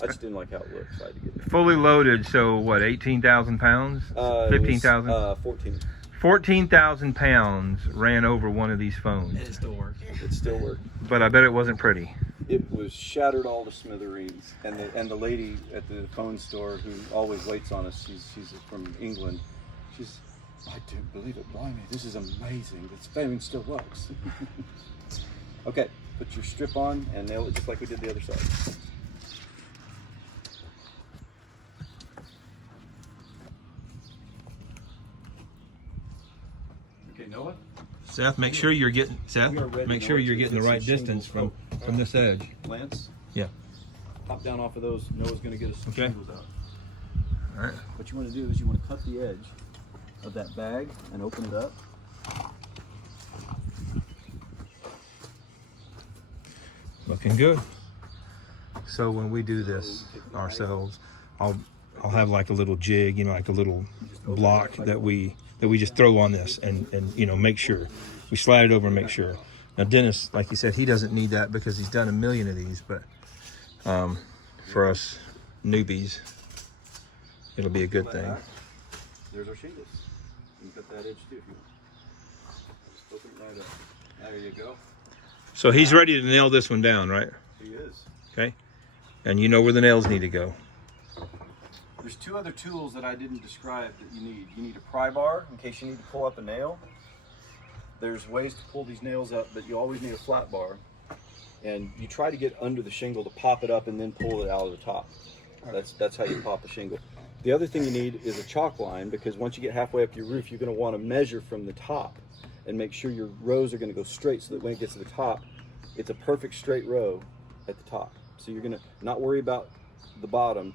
I just didn't like how it looked, so I had to get it. Fully loaded, so what, 18,000 pounds? It was, 15,000? 14. 14,000 pounds ran over one of these phones. And it still works. It still worked. But I bet it wasn't pretty. It was shattered all to smithereens, and the lady at the phone store who always waits on us, she's from England. She's, I do believe it, blimey, this is amazing. This phone still works. Okay, put your strip on and nail it just like we did the other side. Okay, Noah. Seth, make sure you're getting We are ready make in sure order you're to getting the put right some distance shingles. from this edge. Lance. Yeah. Hop down off of those. Noah's going to get us some Okay. shingles out. All right. What you want to do is you want to cut the edge of that bag and open it up. Looking good. So when we do this ourselves, I'll have like a little jig, you know, like a little block that we just throw on this and you know, make sure we slide it over and make sure. Now Dennis, like he said, he doesn't need that because he's done a million of these, but for us newbies, it'll be a good thing. There's our shingles. You can cut that edge too if you want. Just open it right up. There you go. So he's ready to nail this one down, right? He is. Okay. And you know where the nails need to go. There's two other tools that I didn't describe that you need. You need a pry bar in case you need to pull up a nail. There's ways to pull these nails up, but you always need a flat bar. And you try to get under the shingle to pop it up and then pull it out of the top. That's how you pop a shingle. The other thing you need is a chalk line, because once you get halfway up your roof, you're going to want to measure from the top and make sure your rows are going to go straight so that when it gets to the top, it's a perfect straight row at the top. So you're going to not worry about the bottom.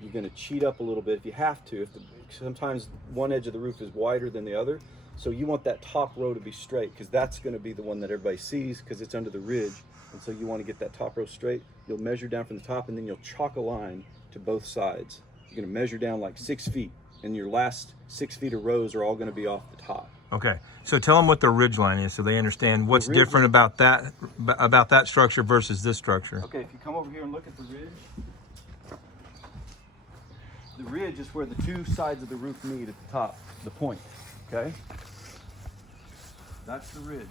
You're going to cheat up a little bit if you have to. Sometimes one edge of the roof is wider than the other. So you want that top row to be straight, because that's going to be the one that everybody sees because it's under the ridge. And so you want to get that top row straight. You'll measure down from the top, and then you'll chalk a line to both sides. You're going to measure down like 6 feet, and your last 6 feet of rows are all going to be off the top. Okay, so tell them what the ridge line is so they understand what's different about that structure versus this structure. Okay, if you come over here and look at the ridge is where the two sides of the roof meet at the top, the point, okay? That's the ridge.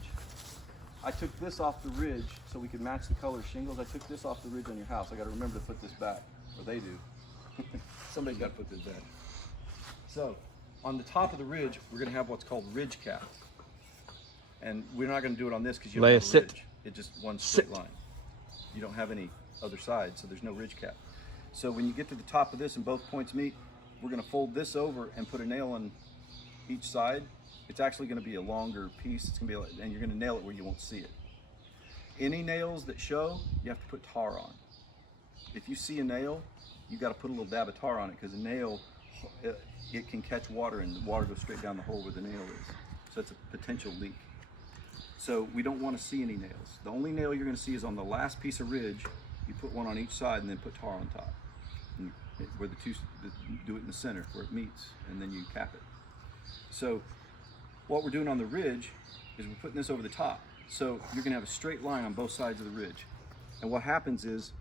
I took this off the ridge so we could match the color shingles. I took this off the ridge on your house. I got to remember to put this back, or they do. Somebody's got to put this back. So, on the top of the ridge, we're going to have what's called ridge cap. And we're not going to do it on this because you don't Lay a have a sit. ridge. It's just one straight line. You don't have any other side, so there's no ridge cap. So when you get to the top of this and both points meet, we're going to fold this over and put a nail on each side. It's actually going to be a longer piece. It's going to be, and you're going to nail it where you won't see it. Any nails that show, you have to put tar on. If you see a nail, you got to put a little dab of tar on it, because a nail, it can catch water and the water goes straight down the hole where the nail is. So it's a potential leak. So we don't want to see any nails. The only nail you're going to see is on the last piece of ridge. You put one on each side and then put tar on top. And where the two, do it in the center where it meets, and then you cap it. So what we're doing on the ridge is we're putting this over the top. So you're going to have a straight line on both sides of the ridge. And what happens is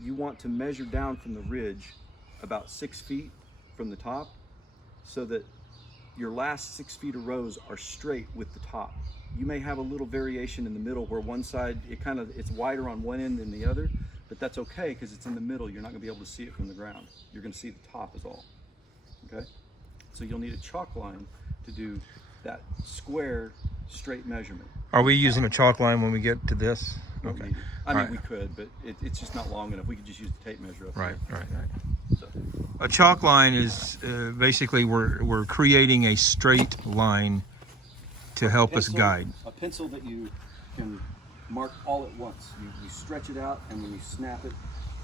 you want to measure down from the ridge about 6 feet from the top, so that your last 6 feet of rows are straight with the top. You may have a little variation in the middle where one side, it's wider on one end than the other, but that's okay because it's in the middle. You're not going to be able to see it from the ground. You're going to see the top is all. Okay? So you'll need a chalk line to do that square, straight measurement. Are we using a chalk line when we get to this? Don't Okay. need it. I mean, Right. we could, but it's just not long enough. We could just use the tape measure up Right, here. right. So, A chalk line is basically we're creating a straight line to help us guide. A pencil that you can mark all at once. You stretch it out, and when you snap it,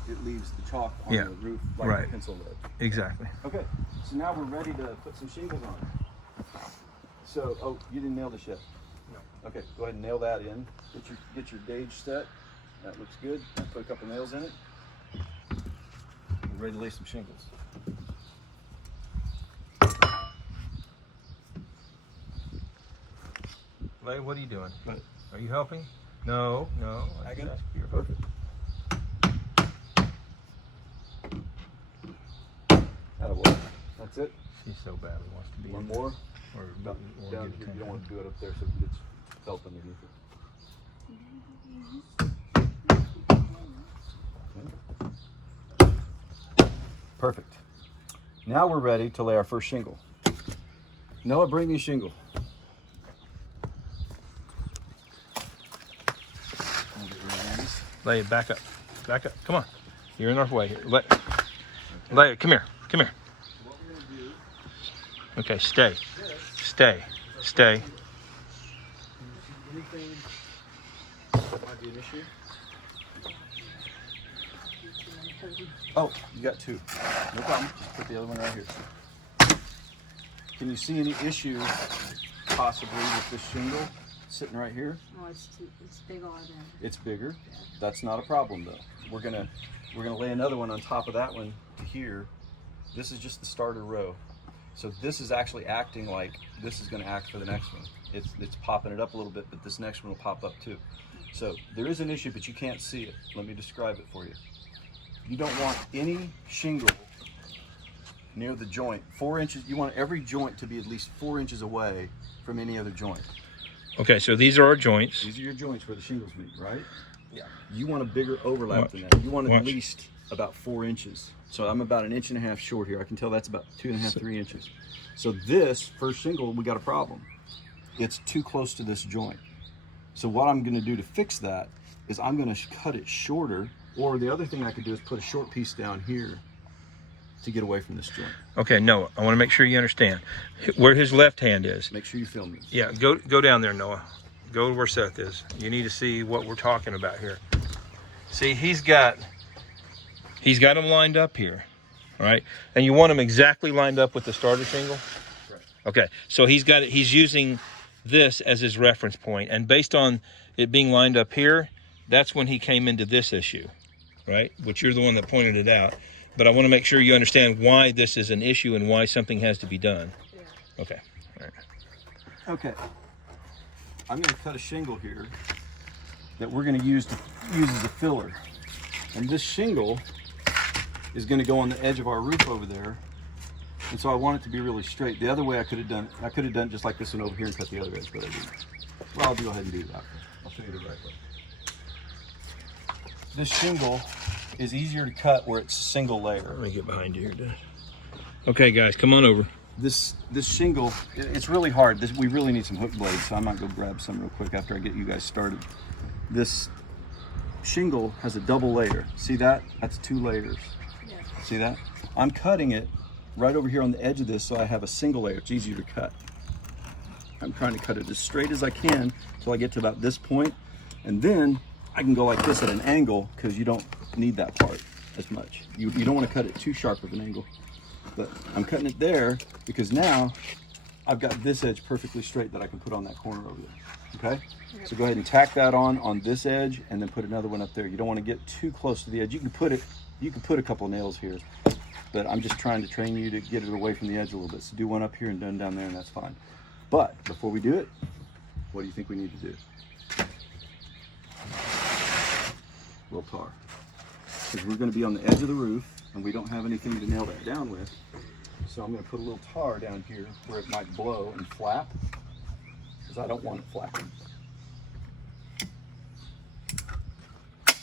it leaves the chalk on Yeah, the roof like right. a pencil would. Exactly. Okay, so now we're ready to put some shingles on. So, oh, you didn't nail this yet? No. Okay, go ahead and nail that in. Get your gauge set. That looks good. Put a couple nails in it. We're ready to lay some shingles. Lay, what are you doing? But Are you helping? No, no. I got it. You're Perfect. That'll work. That's it. She so badly wants to be One in more. Or Down or here. get You attention. don't want to do it up there so it gets felt underneath it. Perfect. Now we're ready to lay our first shingle. Noah, bring me a shingle. I'll get rid of these. Lay it back up. Back up. Come on. You're in our way here. Lay it. Come here. Come here. What we're going to do Okay, stay. Stay. Stay. anything that might be an issue? Oh, you got two. No problem. Just put the other one right here. Can you see any issue possibly with this shingle sitting right here? Oh, it's big all there. It's bigger. That's not a problem though. We're gonna lay another one on top of that one to here. This is just the starter row. So this is actually acting like this is gonna act for the next one. It's popping it up a little bit, but this next one will pop up too. So there is an issue, but you can't see it. Let me describe it for you. You don't want any shingle near the joint. 4 inches, you want every joint to be at least 4 inches away from any other joint. Okay, so these are our joints. These are your joints where the shingles meet, right? Yeah. You want a bigger overlap Watch. than that. You want at Watch. least about 4 inches. So I'm about 1.5 inches short here. I can tell that's about 2.5, 3 inches. So this first shingle, we got a problem. It's too close to this joint. So what I'm gonna do to fix that is I'm gonna cut it shorter, or the other thing I could do is put a short piece down here to get away from this joint. Okay, Noah, I want to make sure you understand where his left hand is. Make sure you film this. Yeah, go down there, Noah. Go to where Seth is. You need to see what we're talking about here. See, he's got them lined up here, all right? And you want them exactly lined up with the starter shingle? Correct. Okay, so he's using this as his reference point, and based on it being lined up here, that's when he came into this issue, right? Which you're the one that pointed it out. But I want to make sure you understand why this is an issue and why something has to be done. Yeah. Okay. All right. Okay. I'm going to cut a shingle here that we're going to use as a filler. And this shingle is going to go on the edge of our roof over there. And so I want it to be really straight. The other way I could have done just like this one over here and cut the other edge, but I didn't. Well, I'll go ahead and do that. I'll show you the right way. This shingle is easier to cut where it's a single layer. Let me get behind you here, Dad. Okay, guys, come on over. This shingle, it's really hard. We really need some hook blades, so I might go grab some real quick after I get you guys started. This shingle has a double layer. See that? That's 2 layers. Yeah. See that? I'm cutting it right over here on the edge of this so I have a single layer. It's easier to cut. I'm trying to cut it as straight as I can until I get to about this point, and then I can go like this at an angle because you don't need that part as much. You don't want to cut it too sharp of an angle. But I'm cutting it there because now I've got this edge perfectly straight that I can put on that corner over there. Okay? So go ahead and tack that on this edge and then put another one up there. You don't want to get too close to the edge. You can put a couple of nails here, but I'm just trying to train you to get it away from the edge a little bit. So do one up here and done down there, and that's fine. But before we do it, what do you think we need to do? A little tar. Because we're going to be on the edge of the roof and we don't have anything to nail that down with. So I'm going to put a little tar down here where it might blow and flap, because I don't want it flapping. I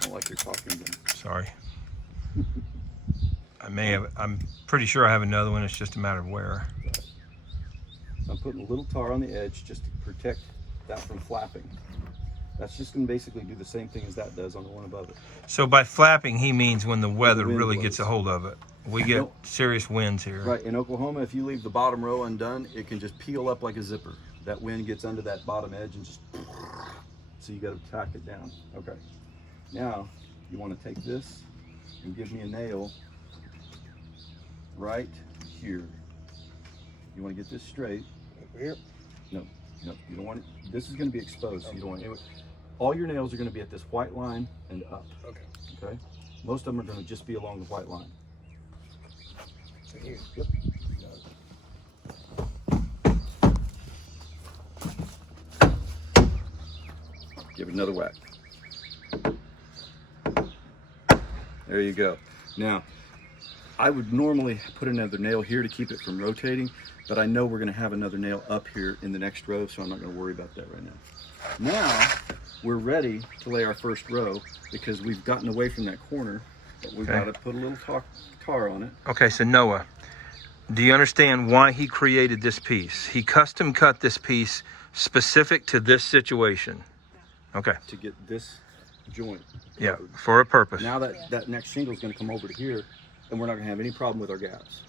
don't like your talking again. Sorry. I'm pretty sure I have another one. It's just a matter of where. So I'm putting a little tar on the edge just to protect that from flapping. That's just going to basically do the same thing as that does on the one above it. So by flapping, he means when the weather wind really blows. gets a hold of it. We get serious winds here. Right, in Oklahoma, if you leave the bottom row undone, it can just peel up like a zipper. That wind gets under that bottom edge and just, so you got to tack it down. Okay. Now, you want to take this and give me a nail right here. You want to get this straight. Over here. No, you don't want it. This is going to be exposed, so you don't want it. All your nails are going to be at this white line and up. Okay. Okay? Most of them are going to just be along the white line. Right here. Yep. Give it another whack. There you go. Now, I would normally put another nail here to keep it from rotating, but I know we're going to have another nail up here in the next row, so I'm not going to worry about that right now. Now, we're ready to lay our first row because we've gotten away from that corner, but we've got to put a little tar on it. Okay, so Noah, do you understand why he created this piece? He custom cut this piece specific to this situation. Okay. To get this joint Yeah, covered. for a purpose. Now that next shingle is going to come over to here, and we're not going to have any problem with our gaps.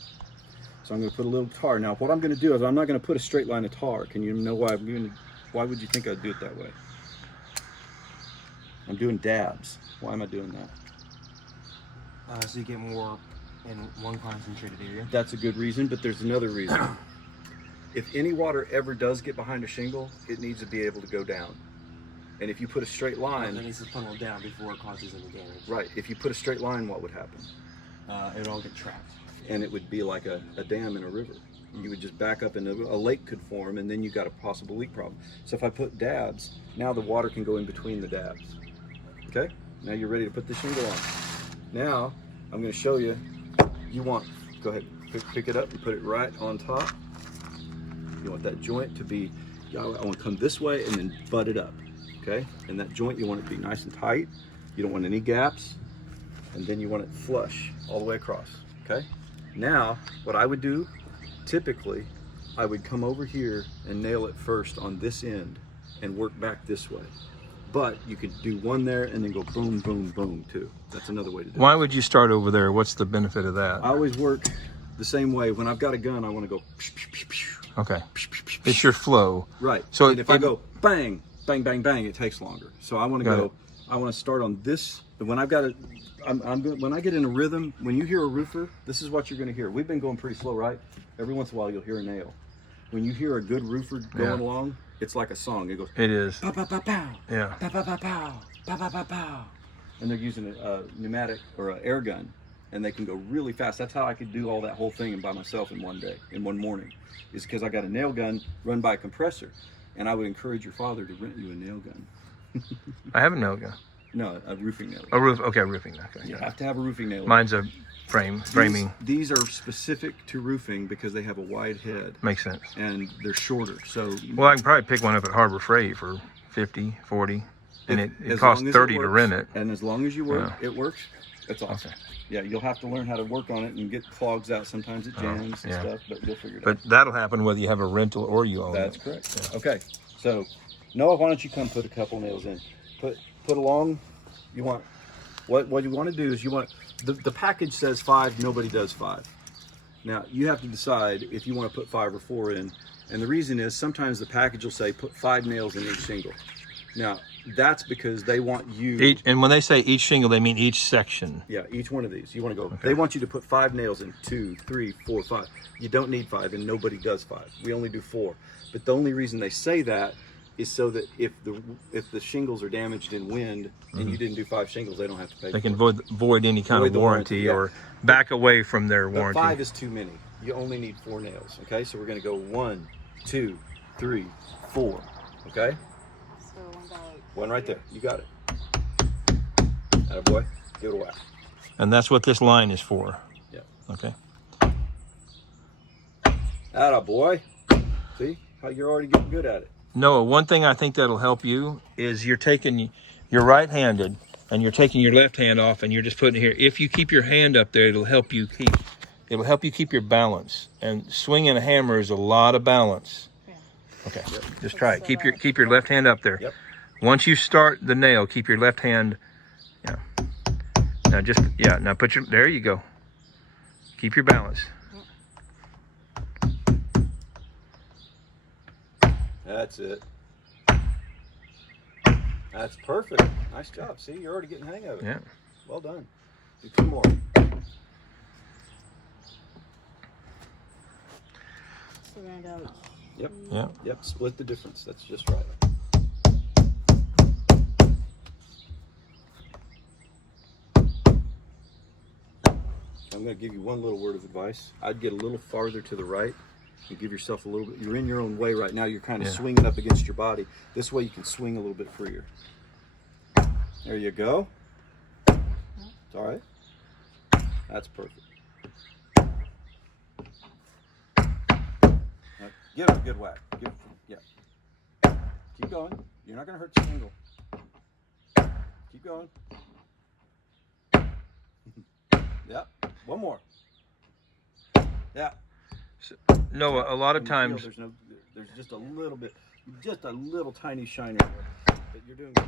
So I'm going to put a little tar. Now, what I'm going to do is I'm not going to put a straight line of tar. Can you know why I'm doing? Why would you think I'd do it that way? I'm doing dabs. Why am I doing that? So you get more in one concentrated area. That's a good reason, but there's another reason. If any water ever does get behind a shingle, it needs to be able to go down. And if you put a straight line, It needs to funnel down before it causes any damage. right, if you put a straight line, what would happen? It would all get trapped. And it would be like a dam in a river. You would just back up and a lake could form, and then you got a possible leak problem. So if I put dabs, now the water can go in between the dabs. Okay? Now you're ready to put the shingle on. Now, I'm going to show you, go ahead, pick it up and put it right on top. You want that joint to be, I want to come this way and then butt it up. Okay? And that joint, you want it to be nice and tight. You don't want any gaps. And then you want it flush all the way across. Okay? Now, what I would do, typically, I would come over here and nail it first on this end and work back this way. But you could do one there and then go boom, boom, boom too. That's another way to do it. Why would you start over there? What's the benefit of that? I always work the same way. When I've got a gun, I want to go Okay. It's your flow. right. So and if I go bang, bang, bang, bang, it takes longer. So I want to go. I want to start on this. When I've got it, when I get in a rhythm. When you hear a roofer, this is what you're going to hear. We've been going pretty slow, right? Every once in a while, you'll hear a nail. When you hear a good roofer going along, it's like a song. It goes. It is. Pow, pow, pow, pow. Yeah. Pow, pow, pow, pow. Pow, pow, pow, pow. And they're using a pneumatic or an air gun, and they can go really fast. That's how I could do all that whole thing by myself in one day, in one morning, is because I got a nail gun run by a compressor. And I would encourage your father to rent you a nail gun. I have a nail gun. No, a roofing nail. A roof. Okay, roofing. Okay. You have to have a roofing nail. Mine's a framing. These are specific to roofing because they have a wide head Makes sense. and they're shorter. So Well, I can probably pick one up at Harbor Freight for 50, 40, and it as costs long as 30 to works, rent it. And as long as you work, it works. That's awesome. Okay. Yeah, you'll have to learn how to work on it and get clogs out. Sometimes it jams and stuff, but you'll figure it out. But that'll happen whether you have a rental or you own That's it. correct. Okay, so Noah, why don't you come put a couple nails in? Put along. You want what you want to do is you want the package says 5. Nobody does 5. Now you have to decide if you want to put 5 or 4 in, and the reason is sometimes the package will say put 5 nails in each shingle. Now that's because they want you. And when they say each shingle, they mean each section. Yeah, each one of these. You want to go. Okay. They want you to put 5 nails in 2, 3, 4, 5. You don't need 5, and nobody does 5. We only do 4. But the only reason they say that is so that if the shingles are damaged in wind and you didn't do 5 shingles, they don't have to pay. They can void any kind of the warranty, warranty, or back away from their But warranty. 5 is too many. You only need 4 nails. Okay, so we're going to go 1, 2, 3, 4. Okay, So one guy. one right there. You got it. Attaboy. Give it a whack. And that's what this line is for. Yeah. Okay. Attaboy. See how you're already getting good at it. Noah, one thing I think that'll help you is you're right-handed and you're taking your left hand off and you're just putting it here. If you keep your hand up there, it'll help you keep your balance. And swinging a hammer is a lot of balance. Yeah. Okay, just try it. Keep your left hand up there. Yep. Once you start the nail, keep your left hand. Yeah. Now there you go. Keep your balance. That's it. That's perfect. Nice job. See, you're already getting the hang of it. Yeah. Well done. Do 2 more. So round out. Yep. Yeah. Yep. Split the difference. That's just right. I'm going to give you one little word of advice. I'd get a little farther to the right and give yourself a little bit. You're in your own way right now. You're kind of swinging up against your body. This way you can swing a little bit freer. There you go. It's all right. That's perfect. Now, give it a good whack. Give it, yeah. Keep going. You're not going to hurt the shingle. Keep going. Yep. One more. Yeah. So, Noah, a lot of times, there's just a little tiny shiner there, but you're doing good.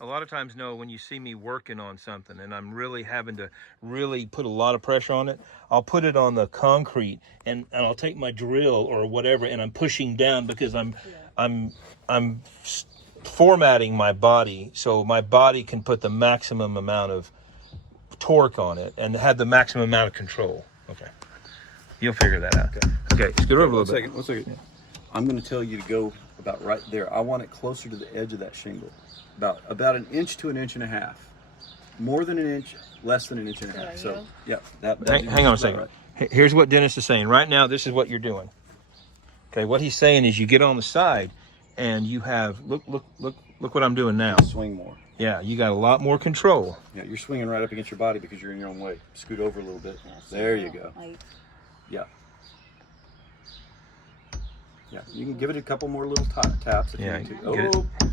a lot of times, Noah, when you see me working on something and I'm really having to really put a lot of pressure on it, I'll put it on the concrete and I'll take my drill or whatever and I'm pushing down because I'm formatting my body so my body can put the maximum amount of torque on it and have the maximum amount of control. Okay. You'll figure that out. Okay, scoot over a little bit. One second. Yeah. I'm going to tell you to go about right there. I want it closer to the edge of that shingle. About an inch to an inch and a half. More than an inch, less than an inch and a half. So, yeah. Hang on a second. Right. Here's what Dennis is saying. Right now, this is what you're doing. Okay, what he's saying is you get on the side and you have, look what I'm doing now. Swing more. Yeah, you got a lot more control. Yeah, you're swinging right up against your body because you're in your own way. Scoot over a little bit. There you go. Yeah. Yeah, you can give it a couple more little taps if you need to. Oh,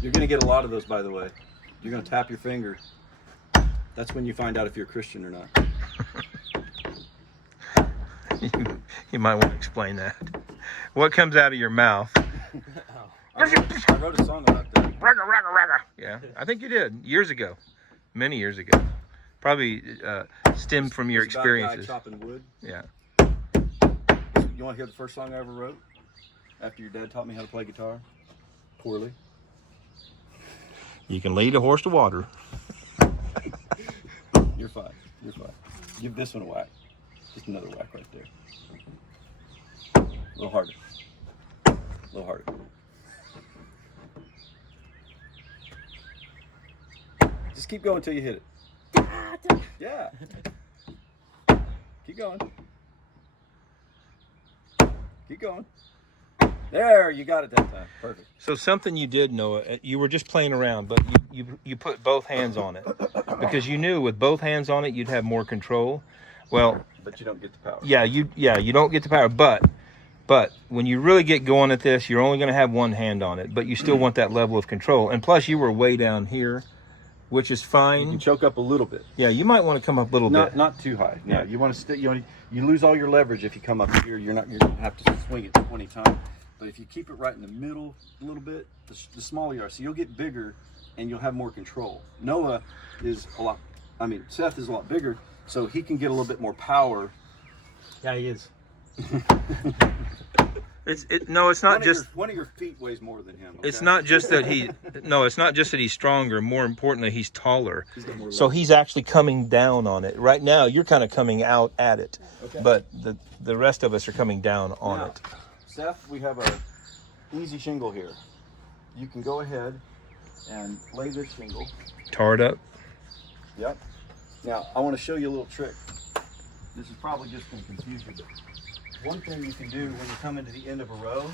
you're going to get a lot of those, by the way. You're going to tap your finger. That's when you find out if you're a Christian or not. You might want to explain that. What comes out of your mouth? I wrote a song about that. Yeah, I think you did years ago, many years ago. Probably stemmed from your experiences. About a guy chopping wood. Yeah. You want to hear the first song I ever wrote? After your dad taught me how to play guitar? Poorly. You can lead a horse to water. You're fine. You're fine. Give this one a whack. Just another whack right there. A little harder. A little harder. Just keep going until you hit it. Yeah. Keep going. Keep going. There, you got it that time. Perfect. So something you did, Noah, you were just playing around, but you put both hands on it because you knew with both hands on it you'd have more control. Well, but you don't get the power. Yeah, you don't get the power, but when you really get going at this, you're only going to have one hand on it, but you still want that level of control. And plus, you were way down here, which is fine. You can choke up a little bit. Yeah, you might want to come up a little bit. Not too high. Yeah, you want to stay. You lose all your leverage if you come up here. You're going to have to swing it 20 times. But if you keep it right in the middle a little bit, the smaller you are, so you'll get bigger and you'll have more control. Noah is Seth is a lot bigger, so he can get a little bit more power. Yeah, he is. It's not just one of your feet weighs more than him. Okay? It's not just that it's not just that he's stronger. More importantly, he's taller. So he's actually coming down on it. Right now, you're kind of coming out at it, but the rest of us are coming down on it. Seth, we have a easy shingle here. You can go ahead and lay this shingle. Tar it up. Yep. Now, I want to show you a little trick. This is probably just going to confuse you, but one thing you can do when you come into the end of a row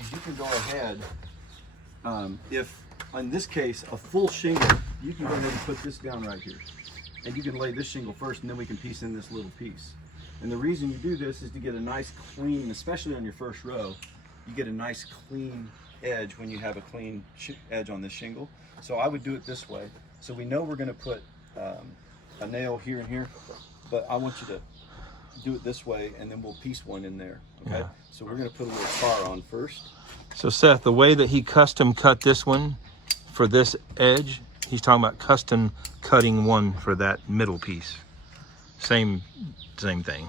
is you can go ahead, if, in this case, a full shingle, you can go ahead and put this down right here. And you can lay this shingle first, and then we can piece in this little piece. And the reason you do this is to get a nice clean, especially on your first row, you get a nice clean edge when you have a clean edge on this shingle. So I would do it this way. So we know we're going to put a nail here and here, but I want you to do it this way, and then we'll piece one in there. Okay. Yeah. So we're going to put a little tar on first. So Seth, the way that he custom cut this one for this edge, he's talking about custom cutting one for that middle piece. Same thing.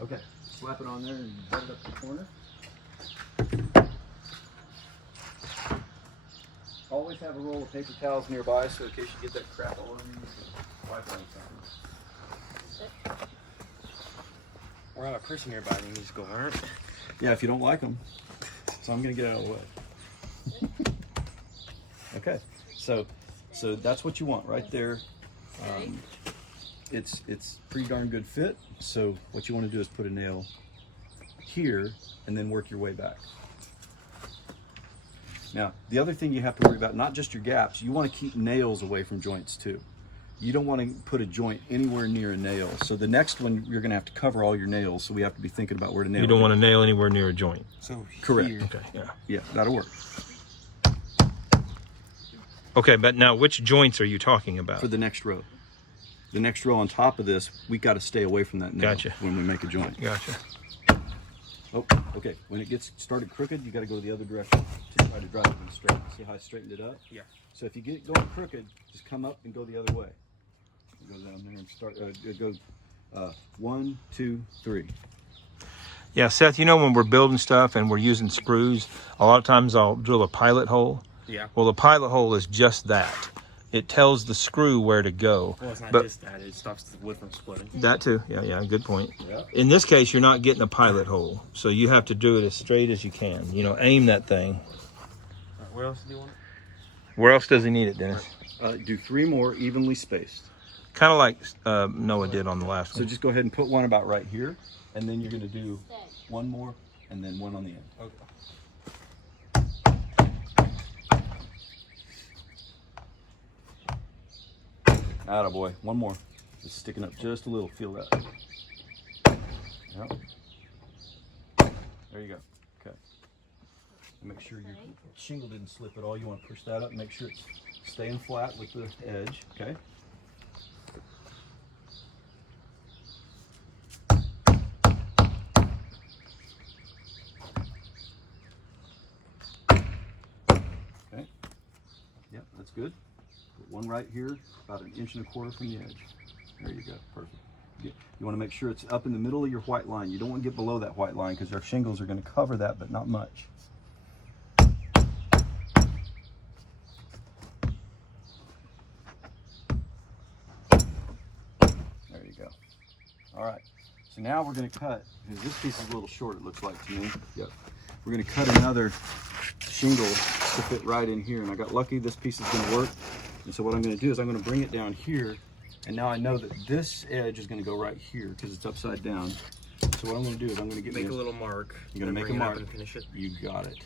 Okay, slap it on there and head it up the corner. Always have a roll of paper towels nearby, so in case you get that crap all over you, wipe on something. Or have a person nearby and you just go, all right. Yeah, if you don't like them. So I'm going to get out of the way. Okay, so So that's what you want right there. It's pretty darn good fit. So what you want to do is put a nail here and then work your way back. Now, the other thing you have to worry about, not just your gaps, you want to keep nails away from joints too. You don't want to put a joint anywhere near a nail. So the next one, you're going to have to cover all your nails. So we have to be thinking about where to nail. You don't want to nail anywhere near a joint. So Correct. here, Okay, yeah. Yeah, that'll work. Okay, but now which joints are you talking about? For the next row. The next row on top of this, we got to stay away from that nail Gotcha. when we make a joint. Gotcha. Oh, okay. When it gets started crooked, you got to go the other direction to try to drive it straight. See how I straightened it up? Yeah. So if you get it going crooked, just come up and go the other way. Go down there and start. Go 1, 2, 3. Yeah, Seth, you know when we're building stuff and we're using screws, a lot of times I'll drill a pilot hole. yeah. Well, the pilot hole is just that. It tells the screw where to go. Well, it's not But just that; it stops the wood from splitting. that too. Yeah, good point. Yeah. In this case, you're not getting a pilot hole, so you have to do it as straight as you can. You know, aim that thing. Where else do you want it? Where else does he need it, Dennis? Do 3 more evenly spaced. Kind of like Noah did on the last So one. just go ahead and put one about right here, and then you're going to do 1 more, and then 1 on the end. Okay. Attaboy. 1 more. It's sticking up just a little. Feel that. Yep. There you go. Okay. And make sure your shingle didn't slip at all. You want to push that up. Make sure it's staying flat with the edge. Okay. Okay. Yep, that's good. Put 1 right here, about 1.25 inches from the edge. There you go, perfect. You want to make sure it's up in the middle of your white line. You don't want to get below that white line because our shingles are going to cover that, but not much. There you go. All right. So now we're going to cut, because this piece is a little short, it looks like to me. Yep. We're going to cut another shingle to fit right in here. And I got lucky, this piece is going to work. And so what I'm going to do is I'm going to bring it down here. And now I know that this edge is going to go right here because it's upside down. So what I'm going to do is I'm going to Make a little mark. You're going to make a bring it up mark. and finish it. You got it.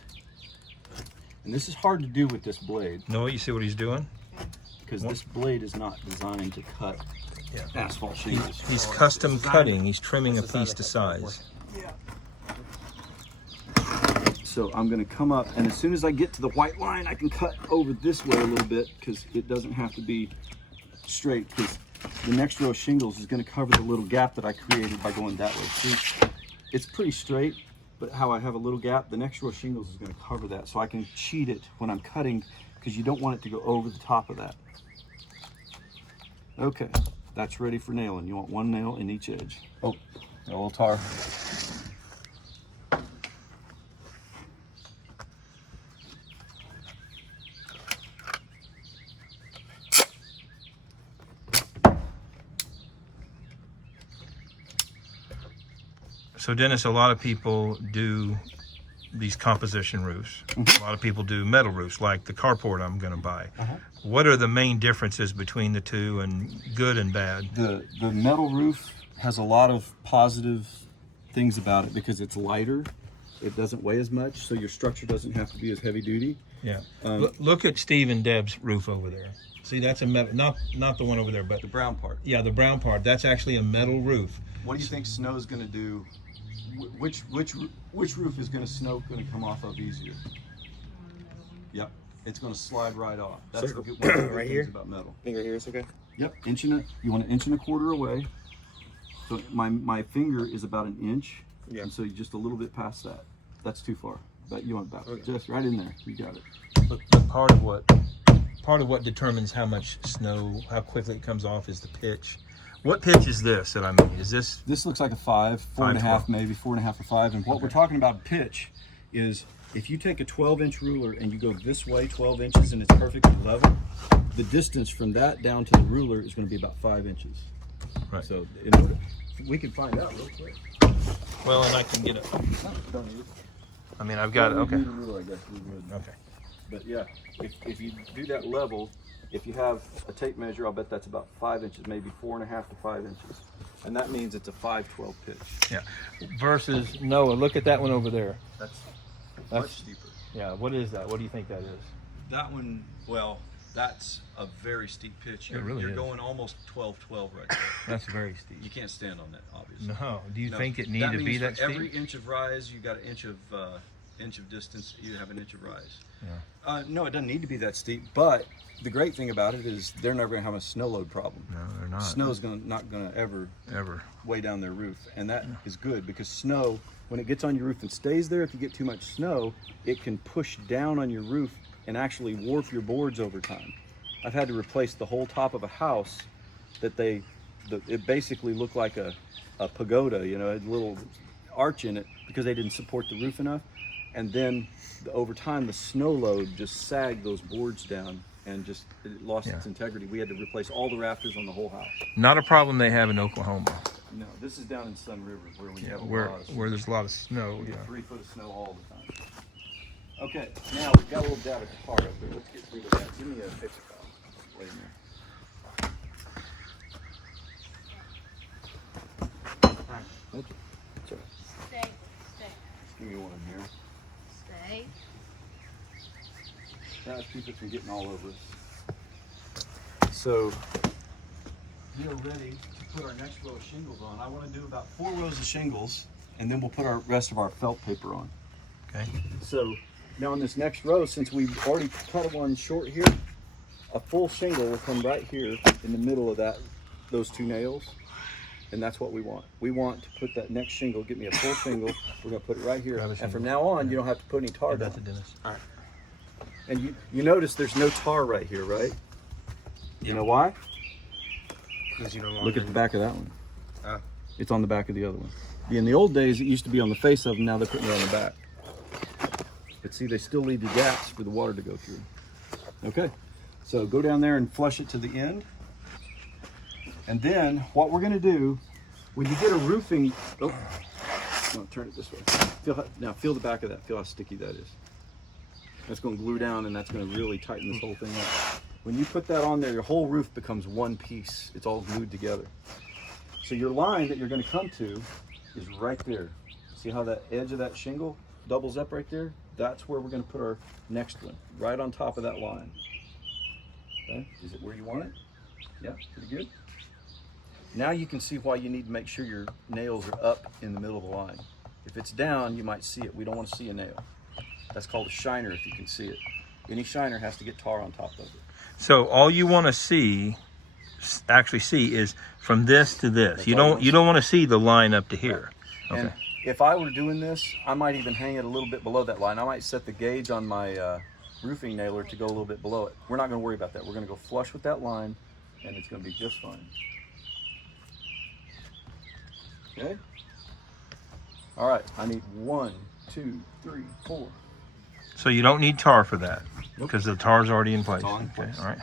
And this is hard to do with this blade Noah, you see what he's doing? because this blade is not designed to cut Yeah. asphalt shingles. He's custom cutting. He's trimming a piece to size. So I'm going to come up, and as soon as I get to the white line, I can cut over this way a little bit because it doesn't have to be straight, because the next row of shingles is going to cover the little gap that I created by going that way. See, it's pretty straight, but how I have a little gap, the next row of shingles is going to cover that, so I can cheat it when I'm cutting because you don't want it to go over the top of that. Okay, that's ready for nailing. You want 1 nail in each edge. Oh, a little tar. So Dennis, a lot of people do these composition roofs. A lot of people do metal roofs, like the carport I'm going to buy. What are the main differences between the two, and good and bad? The metal roof has a lot of positive things about it because it's lighter. It doesn't weigh as much, so your structure doesn't have to be as heavy duty. Yeah. Look at Steve and Deb's roof over there. See, that's a metal, not the one over there, but The brown part. yeah, the brown part. That's actually a metal roof. What do you think snow's going to do? Which roof is going to come off of easier? Yep, it's going to slide right off. That's So, the good, one of the good right things here? about metal. Finger here is okay. Yep, you want 1.25 inches away. So my finger is about 1 inch. Yeah. And so you just a little bit past that. That's too far. But you want about Okay. just right in there. You got it. But part of what determines how much snow, how quickly it comes off, is the pitch. What pitch is this that I mean? Is this? This looks like a 5, 4.5, 5/12. maybe 4.5 or 5. And what we're talking about pitch is if you take a 12-inch ruler and you go this way 12 inches and it's perfectly level, the distance from that down to the ruler is going to be about 5 inches. Right. So in order, we can find out real quick. Well, and I can get it. Don't need it. I mean, I've got it. Okay. Need a ruler, I guess. We're good. Okay. But yeah, if you do that level, if you have a tape measure, I'll bet that's about 5 inches, maybe 4.5 to 5 inches. And that means it's a 5/12 pitch. Yeah. Versus Noah, look at that one over there. That's That's- much steeper. Yeah, what is that? What do you think that is? That one, well, that's a very steep pitch. It really You're is. going almost 12/12 right there. That's very steep. You can't stand on that, obviously. No. Do you No, think it need to be means that for steep? every inch of rise, you got an inch of distance. You have an inch of rise. Yeah. No, it doesn't need to be that steep. But the great thing about it is they're never going to have a snow load problem. No, they're not. Snow's not going to ever weigh down their roof, and that is good because snow, when it gets on your roof and stays there, if you get too much snow, it can push down on your roof and actually warp your boards over time. I've had to replace the whole top of a house that it basically looked like a pagoda, you know, a little arch in it because they didn't support the roof enough. And then over time, the snow load just sagged those boards down and just it lost its integrity. We had to replace all the rafters on the whole house. Not a problem they have in Oklahoma. No, this is down in Sun River where we have a Where lot of snow. there's a lot of snow. We Yeah. get 3 foot of snow all the time. Okay, now we've got a little dab of tar up there. Let's get through with that. Give me a picture file. Wait a minute. Thank you. That's all right. Stay. Give me one here. Stay. Now let's keep it from getting all over us. So we are ready to put our next row of shingles on. I want to do about 4 rows of shingles, and then we'll put our rest of our felt paper on. Okay. So now on this next row, since we've already cut one short here, a full shingle will come right here in the middle of those 2 nails, and that's what we want. We want to put that next shingle, get me a full shingle, we're gonna put it right here, Grab a and shingle. from now on, you don't have to put any tar That's down. the dentist. All right. And you notice there's no tar right here, right? You know why? Because you no longer. Look at the back of that one. Ah. It's on the back of the other one. In the old days, it used to be on the face of them. Now they're putting it on the back. But see, they still leave the gaps for the water to go through. Okay, so go down there and flush it to the end. And then what we're going to do, when you get a roofing, no, turn it this way. Now feel the back of that. Feel how sticky that is. That's going to glue down, and that's going to really tighten this whole thing up. When you put that on there, your whole roof becomes one piece. It's all glued together. So your line that you're going to come to is right there. See how that edge of that shingle doubles up right there? That's where we're going to put our next one, right on top of that line. Okay, is it where you want it? Yeah, pretty good. Now you can see why you need to make sure your nails are up in the middle of the line. If it's down, you might see it. We don't want to see a nail. That's called a shiner if you can see it. Any shiner has to get tar on top of it. So all you want to actually see is from this to this. That's You all don't want to see the line up to here. Okay. And if I were doing this, I might even hang it a little bit below that line. I might set the gauge on my roofing nailer to go a little bit below it. We're not going to worry about that. We're going to go flush with that line, and it's going to be just fine. Okay? All right, I need 1, 2, 3, 4. So you don't need tar for that because the tar's already in place. all in Okay, place. all right.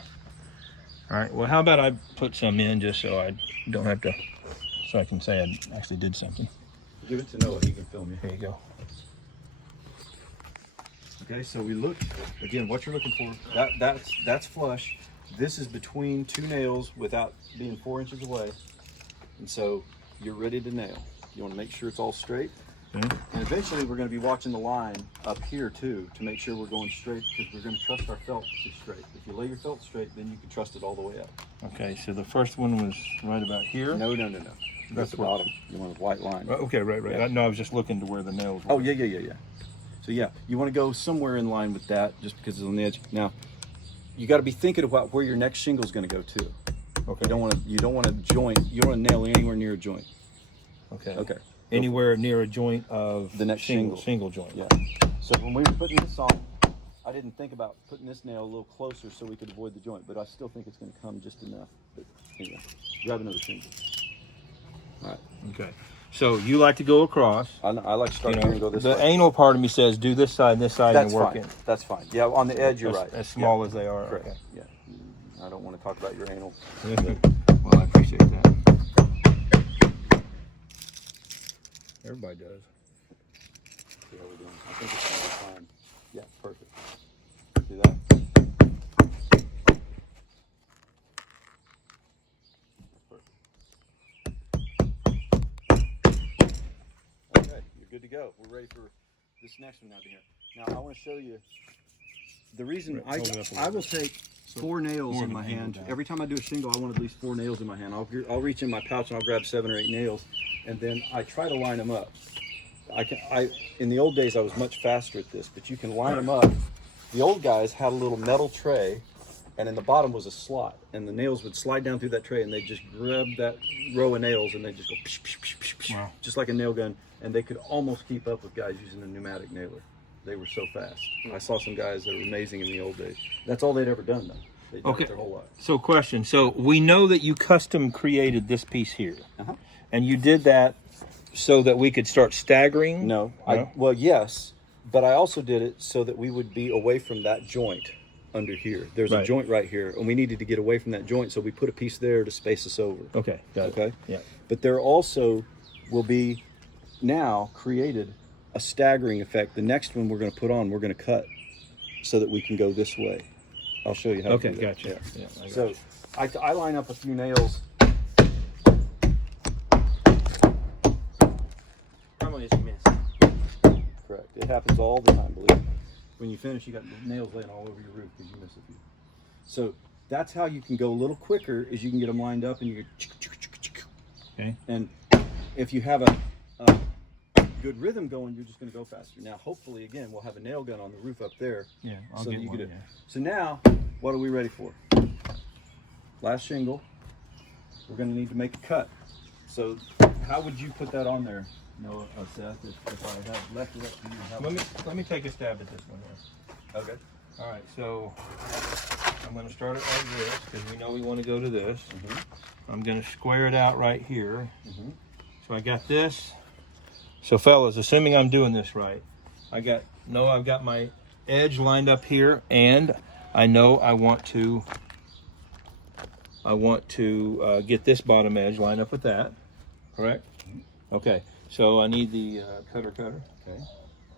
All right. Well, how about I put some in just so I don't have to, so I can say I actually did something. Give it to Noah. He can film you. Here you go. Okay, so we look again. What you're looking for? That's flush. This is between 2 nails without being 4 inches away, and so you're ready to nail. You want to make sure it's all straight. Okay. And eventually we're going to be watching the line up here too to make sure we're going straight because we're going to trust our felt to straight. If you lay your felt straight, then you can trust it all the way up. Okay. So the first one was right about here. No. That's That's the where- bottom. You want a white line. Okay. Right. Yeah. No, I was just looking to where the nails were. Oh yeah. So yeah, you want to go somewhere in line with that just because it's on the edge. Now, you got to be thinking about where your next shingle is going to go too. Okay. You don't want to joint. You don't want to nail anywhere near a joint. Okay. Okay. Anywhere near a joint of The next shingle. Single joint. Yeah. So when we were putting this on, I didn't think about putting this nail a little closer so we could avoid the joint, but I still think it's going to come just enough. But anyway, grab another shingle. All right. Okay. So you like to go across. I like to start You here know, and go this the way. anal part of me says do this side and That's and work fine. it. That's fine. Yeah, on the edge, you're right. As small Yeah. as they are. Correct. Okay. Yeah. I don't want to talk about your anal. Well, I appreciate that. Everybody does. See how we're doing. I think it's going to be fine. Yeah, perfect. See that? go. We're ready for this next one out here. Now I want to show you the reason Right, hold it up a little I will take 4 nails more in of my an angle hand. down. Every time I do a shingle, I want at least 4 nails in my hand. I'll reach in my pouch and I'll grab 7 or 8 nails, and then I try to line them up. In the old days I was much faster at this, but you can line them up. The old guys had a little metal tray, and in the bottom was a slot, and the nails would slide down through that tray, and they just grab that row of nails, and they just go psh, psh, psh, psh, psh, Wow. just like a nail gun, and they could almost keep up with guys using a pneumatic nailer. They were so fast. I saw some guys that were amazing in the old days. That's all they'd ever done, though. They'd done Okay. it their whole life. So question. So we know that you custom created this piece here. Uh-huh. And you did that so that we could start staggering? No, No? well, yes, but I also did it so that we would be away from that joint under here. There's a Right. joint right here, and we needed to get away from that joint, so we put a piece there to space us over. Okay, got it. Okay? Yeah. But there also will be now created a staggering effect. The next one we're going to put on, we're going to cut so that we can go this way. I'll show you how Okay, to do that. gotcha. Yeah, I got So you. I line up a few nails. How many did you miss? Correct. It happens all the time, believe me. When you finish, you got nails laying all over your roof because you miss a few. So that's how you can go a little quicker, is you can get them lined up and you go Okay. and if you have a good rhythm going, you're just going to go faster. Now, hopefully, again, we'll have a nail gun on the roof up there. Yeah, I'll So get you one. could do- Yeah. So now, what are we ready for? Last shingle. We're going to need to make a cut. So how would you put that on there? No, Seth, if I had left it up to you. how would Let me take a stab at this one here. Okay. All right, so I'm going to start it like this because we know we want to go to this. I'm going to square it out right here. So I got this. So fellas, assuming I'm doing this right, I've got my edge lined up here, and I know I want to get this bottom edge lined up with that. Correct? Okay. So I need the cutter. Okay.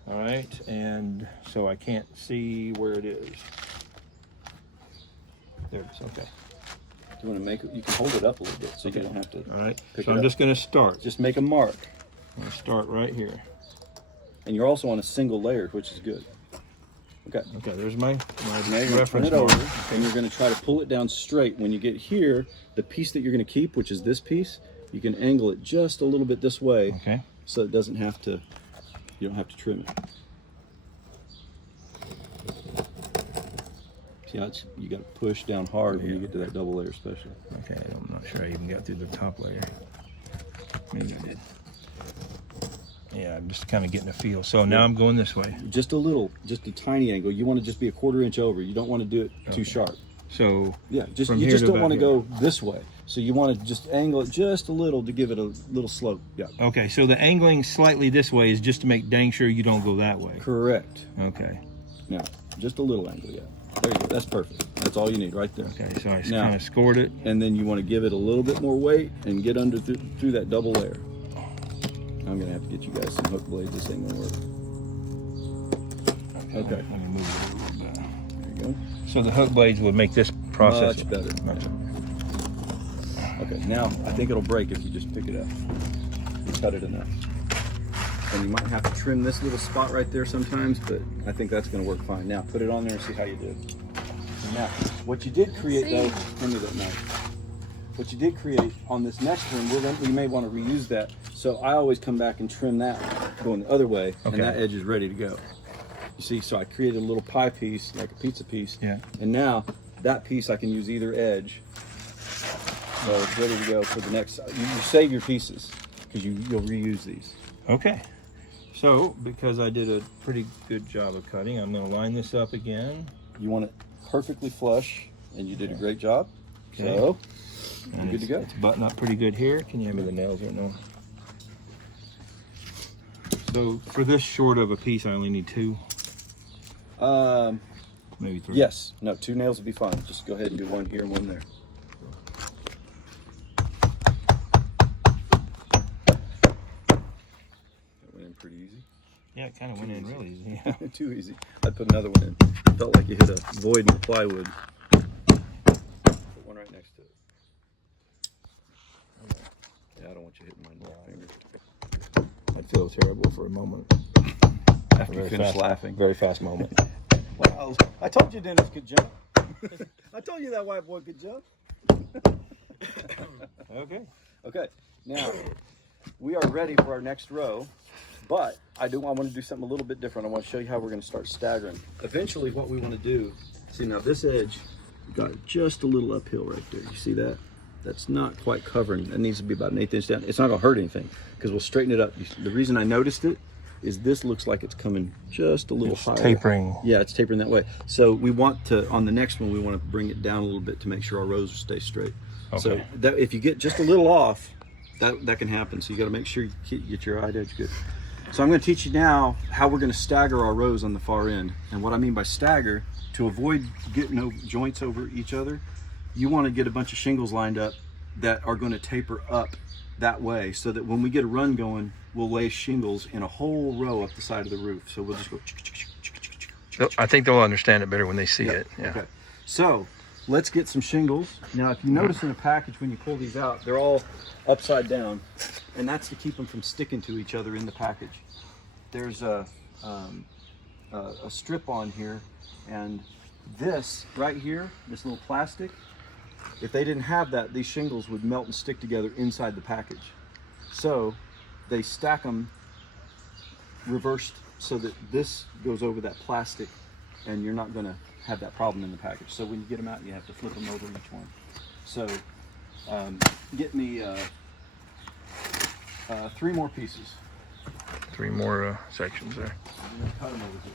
All right, and so I can't see where it is. There it is. Okay. You want to make it, you can hold it up a little bit so you don't have to. All right. Pick So it I'm up. just going to start. Just make a mark. I'm going to start right here. And you're also on a single layer, which is good. Okay. Okay. There's my Now you're going to turn reference it over, mark. and you're going to try to pull it down straight. When you get here, the piece that you're going to keep, which is this piece, you can angle it just a little bit this way, Okay. so it doesn't have to. You don't have to trim it. See how you got to push down hard when you get to that double layer, especially. Okay. I'm not sure I even got through the top layer. Maybe I did. Yeah, I'm just kind of getting a feel. So now I'm going this way. Just a little, just a tiny angle. You want to just be a 1/4 inch over. You don't want to do it too sharp. So Yeah, just From you here just to don't about want to here. go this way. So you want to just angle it just a little to give it a little slope. Yeah. okay. So the angling slightly this way is just to make dang sure you don't go that way. Correct. Okay. Now, just a little angle. Yeah. There you go. That's perfect. That's all you need right there. Okay. So I Now- kind of scored it. And then you want to give it a little bit more weight and get under through that double layer. I'm gonna have to get you guys some hook blades. This ain't gonna work. Okay. Let me move it a little bit. There you go. So the hook blades would make this process Much better. Much- Okay. Now I think it'll break if you just pick it up. You cut it enough. And you might have to trim this little spot right there sometimes, but I think that's gonna work fine. Now put it on there and see how you did. Now, what you did create though, hand me that knife. What you did create on this next one, we may want to reuse that. So I always come back and trim that going the other way, Okay. and that edge is ready to go. You see, so I created a little pie piece, like a pizza piece. Yeah. And now that piece I can use either edge. So it's ready to go for the next. You save your pieces because you'll reuse these. Okay. So because I did a pretty good job of cutting, I'm going to line this up again. You want it perfectly flush, and you did a great job. Okay. So And good to go. It's buttoned up pretty good here. Can you hand me the nails right now? So for this short of a piece, I only need 2, maybe 3. Yes. No, 2 nails would be fine. Just go ahead and do one here and one there. That went in pretty easy. Yeah, it kind of went in really easy. Yeah. Too easy. I'd put another one in. Felt like you hit a void in the plywood. Put one right next to it. Yeah, I don't want you hitting my finger. I'd feel terrible for a moment. After you finish laughing. Very fast moment. Well, I told you Dennis could jump. I told you that white boy could jump. Okay. Okay, now we are ready for our next row, but I want to do something a little bit different. I want to show you how we're going to start staggering. Eventually what we want to do, see now this edge got just a little uphill right there. You see that? That's not quite covering. That needs to be about an 1/8 inch down. It's not going to hurt anything because we'll straighten it up. The reason I noticed it is this looks like it's coming just a little higher. Tapering. Yeah, it's tapering that way. So we want to, on the next one, we want to bring it down a little bit to make sure our rows stay straight. Okay. So that if you get just a little off, that can happen. So you got to make sure you get your eye edge good. So I'm going to teach you now how we're going to stagger our rows on the far end. And what I mean by stagger, to avoid getting no joints over each other, you want to get a bunch of shingles lined up that are going to taper up that way, so that when we get a run going, we'll lay shingles in a whole row up the side of the roof. So we'll just go. I think they'll understand it better when they see it. Yeah. Okay. So let's get some shingles. Now, if you notice in the package when you pull these out, they're all upside down, and that's to keep them from sticking to each other in the package. There's a strip on here, and this right here, this little plastic, if they didn't have that, these shingles would melt and stick together inside the package. So they stack them reversed so that this goes over that plastic, and you're not going to have that problem in the package. So when you get them out, you have to flip them over each one. So get me 3 more pieces. 3 more sections there. I'm going to cut them over here.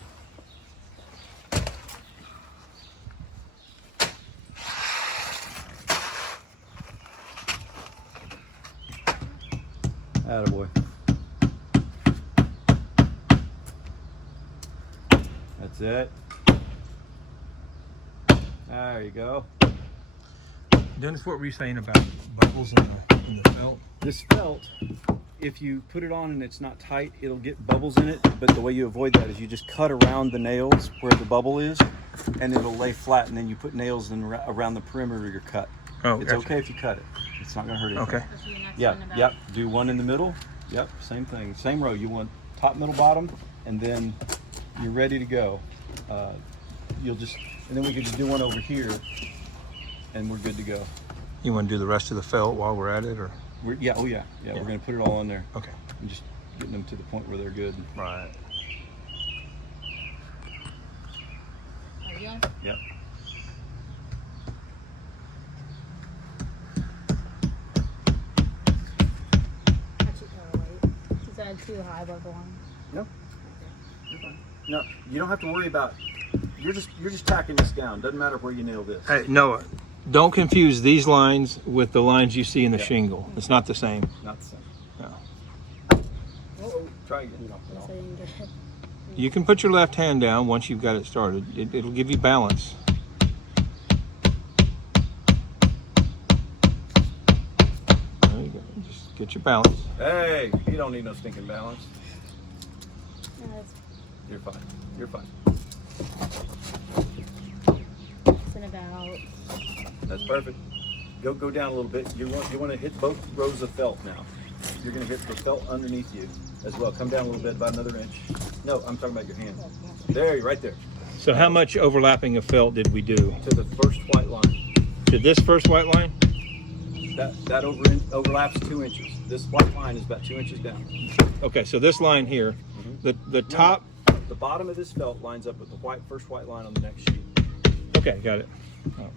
Attaboy. That's it. There you go. Dennis, what were you saying about bubbles in the felt? This felt, if you put it on and it's not tight, it'll get bubbles in it. But the way you avoid that is you just cut around the nails where the bubble is, and it'll lay flat. And then you put nails in around the perimeter of your cut. Oh, it's gotcha. okay if you cut it. It's not going to hurt anything. Okay. Let's do the next Yeah, one about- yep. Do one in the middle. Yep, same thing. Same row. You want top, middle, bottom, and then you're ready to go. And then we could just do one over here, and we're good to go. You want to do the rest of the felt while we're at it, or? We're going to put it all on there. Okay. And just getting them to the point where they're good. Right. Are you on? Yep. Actually, wait. Is that too high above the line? No. You're fine. No, you don't have to worry about. You're just tacking this down. Doesn't matter where you nail this. Hey, Noah, don't confuse these lines with the lines you see in the Yeah. shingle. It's not the same. Not the same. No. Oh, try again. So you can get it. You can put your left hand down once you've got it started. It'll give you balance. There you go. Just get your balance. Hey, you don't need no stinking balance. No, that's You're fine. You're fine. it's in about. That's perfect. Go down a little bit. You want to hit both rows of felt now. You're going to hit the felt underneath you as well. Come down a little bit, about another inch. No, I'm talking about your hand. There, right there. So how much overlapping of felt did we do? To the first white line. To this first white line? That overlaps 2 inches. This white line is about 2 inches down. Okay, so this line here, the top. The bottom of this felt lines up with the first white line on the next sheet. Okay, got it. Oh.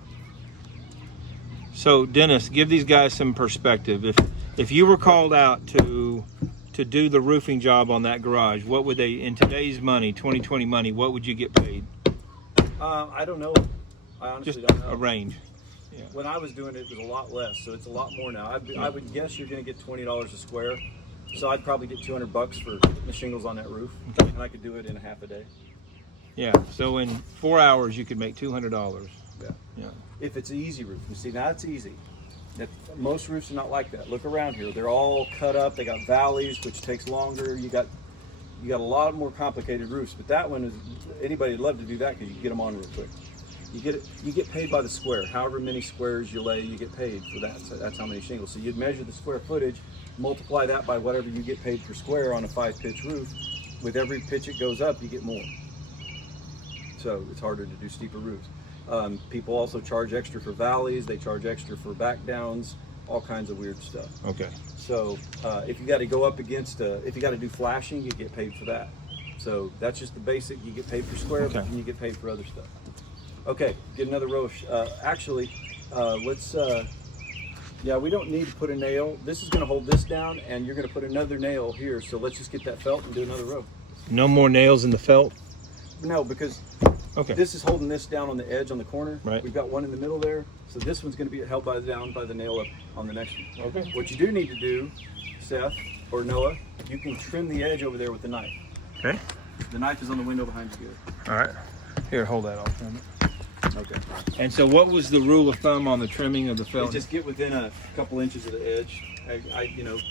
So Dennis, give these guys some perspective. If you were called out to do the roofing job on that garage, what would they, in today's money, 2020 money, what would you get paid? I don't know. I honestly Just don't know. a range. Yeah. When I was doing it, it was a lot less, so it's a lot more now. I would guess you're going to get $20 a square, so I'd probably get $200 for putting the shingles on that roof, and I could do it in a half a day. Yeah. So in 4 hours, you could make $200. Yeah. Yeah. If it's an easy roof, you see, now it's easy. Most roofs are not like that. Look around here; they're all cut up. They got valleys, which takes longer. You got a lot more complicated roofs, but that one is anybody'd love to do that because you can get them on real quick. You get paid by the square. However many squares you lay, you get paid for that. So that's how many shingles. So you'd measure the square footage, multiply that by whatever you get paid per square on a 5-pitch roof. With every pitch it goes up, you get more. So it's harder to do steeper roofs. People also charge extra for valleys. They charge extra for back downs, all kinds of weird stuff. Okay. So if you got to go up against, if you got to do flashing, you get paid for that. So that's just the basic. You get paid per square, Okay. and you get paid for other stuff. Okay, get another row of, actually, let's, yeah, we don't need to put a nail. This is going to hold this down, and you're going to put another nail here. So let's just get that felt and do another row. No more nails in the felt? No, because Okay. this is holding this down on the edge on the corner. Right. We've got one in the middle there. So this one's going to be held down by the nail up on the next one. Okay. What you do need to do, Seth or Noah, you can trim the edge over there with the knife. Okay. The knife is on the window behind you here. All right. Here, hold that off. Okay. And so what was the rule of thumb on the trimming of the You felt? just get within a couple inches of the edge. I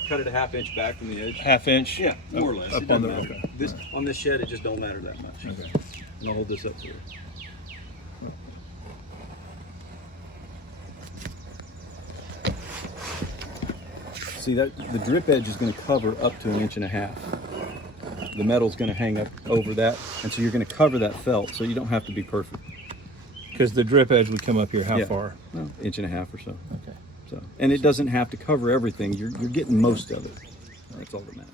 cut it a 1/2 inch back from the edge. Half inch? Yeah, more or less. Up It on doesn't the, matter. okay. This on this shed, it just don't matter that much. Okay. And I'll hold this up for you. See that the drip edge is going to cover up to 1.5 inches. The metal's going to hang up over that, and so you're going to cover that felt, so you don't have to be perfect. Because the drip edge would come up here how Yeah. far? Well, 1.5 inches or so. Okay. So, and it doesn't have to cover everything. You're getting most of it. That's all that matters.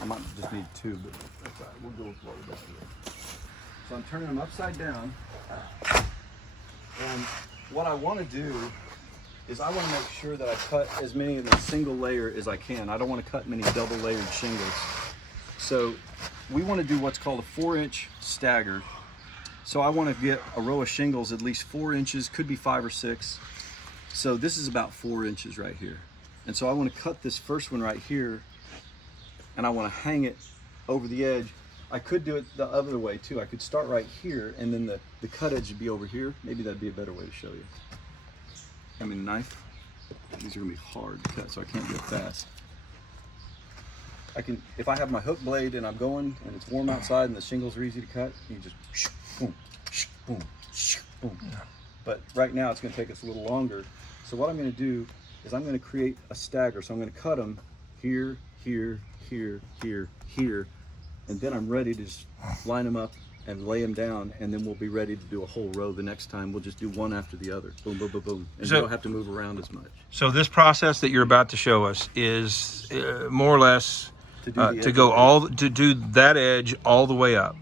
I might just need 2, but that's all right. We'll go with what we got here. So I'm turning them upside down. And what I want to do is I want to make sure that I cut as many in a single layer as I can. I don't want to cut many double layered shingles. So we want to do what's called a 4-inch stagger. So I want to get a row of shingles at least 4 inches, could be 5 or 6. So this is about 4 inches right here. And so I want to cut this first one right here, and I want to hang it over the edge. I could do it the other way too. I could start right here, and then the cut edge would be over here. Maybe that'd be a better way to show you. I mean, knife. These are gonna be hard to cut, so I can't do it fast. I can, if I have my hook blade and I'm going, and it's warm outside and the shingles are easy to cut, you just boom, boom, boom. But right now it's gonna take us a little longer. So what I'm gonna do is I'm gonna create a stagger. So I'm gonna cut them here, here, here, here, here, and then I'm ready to just line them up and lay them down, and then we'll be ready to do a whole row the next time. We'll just do one after the other. Boom, boom, boom, boom. And So- you don't have to move around as much. So this process that you're about to show us is more or less To do the to edge go of it. to do that edge all the way up.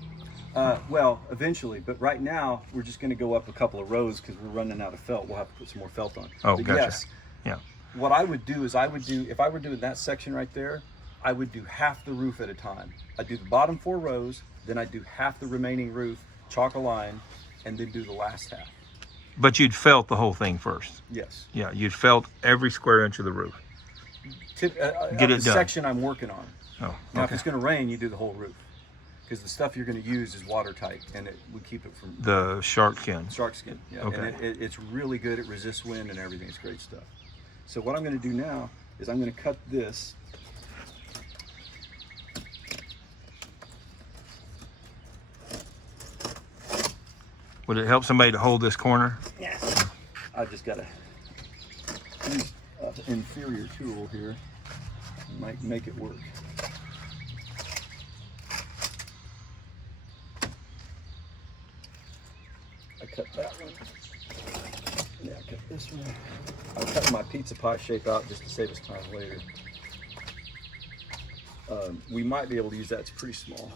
Well, eventually, but right now we're just going to go up a couple of rows because we're running out of felt. We'll have to put some more felt on. Oh, But gotcha. yes, Yeah. what I would do is if I were doing that section right there, I would do half the roof at a time. I'd do the bottom 4 rows, then I'd do half the remaining roof, chalk a line, and then do the last half. But you'd felt the whole thing first. Yes. Yeah, you'd felt every square inch of the roof. Get Get it the done. section I'm working on. Oh, Now, if okay. it's going to rain, you do the whole roof, because the stuff you're going to use is watertight, and it would keep it from The shark skin. shark skin. Yeah, Okay. and it's really good. It resists wind and everything. It's great stuff. So what I'm going to do now is I'm going to cut this. Would it help somebody to hold this corner? I've just got to use an inferior tool here. Might make it work. I cut that one. Yeah, I cut this one. I cut my pizza pie shape out just to save us time later. We might be able to use that. It's pretty small.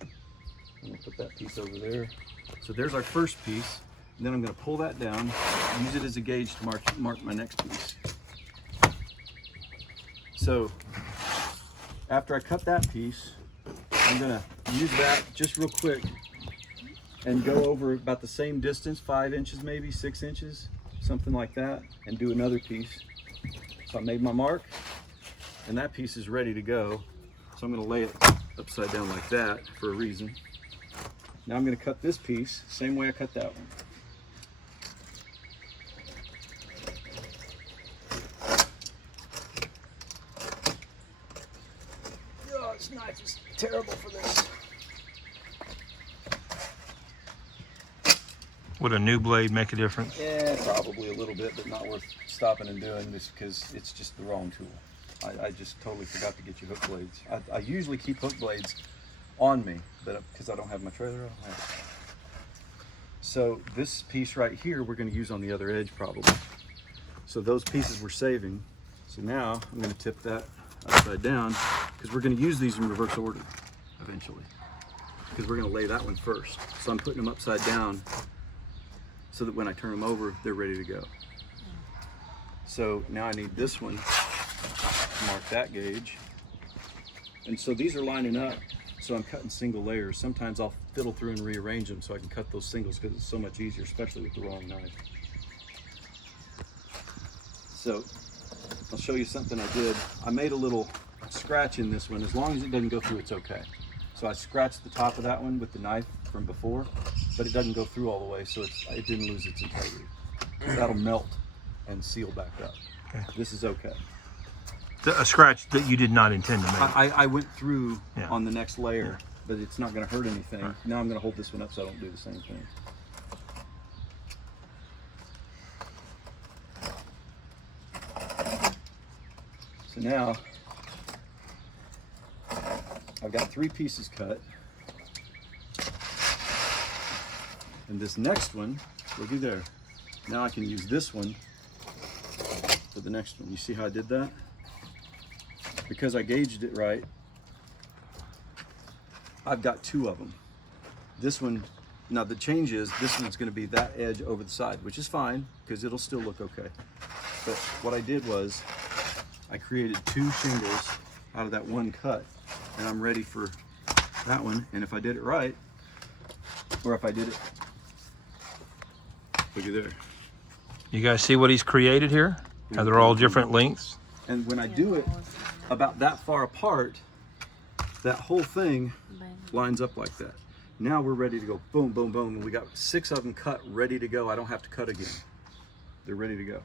I'm gonna put that piece over there. So there's our first piece. And then I'm gonna pull that down, use it as a gauge to mark my next piece. So after I cut that piece, I'm gonna use that just real quick and go over about the same distance, 5 inches maybe, 6 inches, something like that, and do another piece. So I made my mark, and that piece is ready to go. So I'm gonna lay it upside down like that for a reason. Now I'm gonna cut this piece, same way I cut that one. Oh, this knife is terrible for this. Would a new blade make a difference? Yeah, probably a little bit, but not worth stopping and doing just because it's just the wrong tool. I just totally forgot to get you hook blades. I usually keep hook blades on me, but because I don't have my trailer, I don't have it. So this piece right here, we're going to use on the other edge probably. So those pieces we're saving. So now I'm going to tip that upside down because we're going to use these in reverse order eventually. Because we're going to lay that one first. So I'm putting them upside down so that when I turn them over, they're ready to go. So now I need this one to mark that gauge. And so these are lining up. So I'm cutting single layers. Sometimes I'll fiddle through and rearrange them so I can cut those singles because it's so much easier, especially with the wrong knife. So I'll show you something I did. I made a little scratch in this one. As long as it doesn't go through, it's okay. So I scratched the top of that one with the knife from before, but it doesn't go through all the way, so it didn't lose its integrity. That'll melt and seal back up. Okay. This is okay. A scratch that you did not intend to make. I went through Yeah. on the next layer, but it's not going to hurt anything. Right. Now I'm going to hold this one up so I don't do the same thing. So now I've got 3 pieces cut. And this next one, looky there. Now I can use this one for the next one. You see how I did that? Because I gauged it right, I've got 2 of them. This one, now the change is this one's going to be that edge over the side, which is fine because it'll still look okay. But what I did was I created 2 shingles out of that one cut, and I'm ready for that one. And if I did it right, or if I did it, look at there. You guys see what he's created here? How they're all different lengths? And when I do it about that far apart, that whole thing lines up like that. Now we're ready to go boom, boom, boom. And we got 6 of them cut, ready to go. I don't have to cut again. They're ready to go.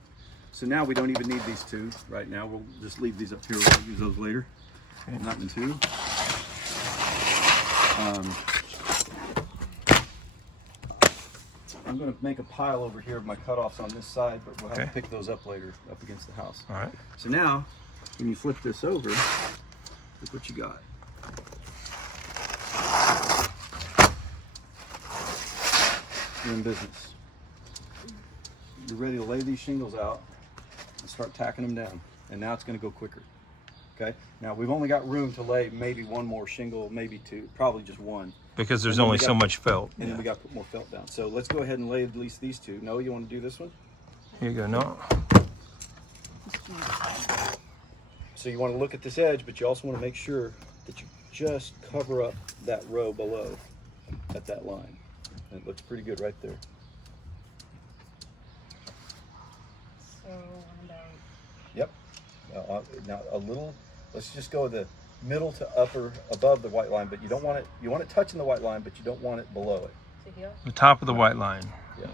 So now we don't even need these 2 right now. We'll just leave these up here. We'll use those later. Not in 2. I'm going to make a pile over here of my cutoffs on this side, but we'll have to pick those up later up against the house. All right. So now, when you flip this over, look what you got. You're in business. You're ready to lay these shingles out and start tacking them down. And now it's going to go quicker. Okay? Now we've only got room to lay maybe 1 more shingle, maybe 2, probably just 1. Because there's And then only we got- so much felt. And then we got to put more felt down. So let's go ahead and lay at least these 2. Noah, you want to do this one? Here you go. No. So you want to look at this edge, but you also want to make sure that you just cover up that row below at that line. And it looks pretty good right there. So about Yep. Now a little, let's just go the middle to upper above the white line, but you don't want it, you want it touching the white line, but you don't want it below it. to here. The top of the white line. Yeah.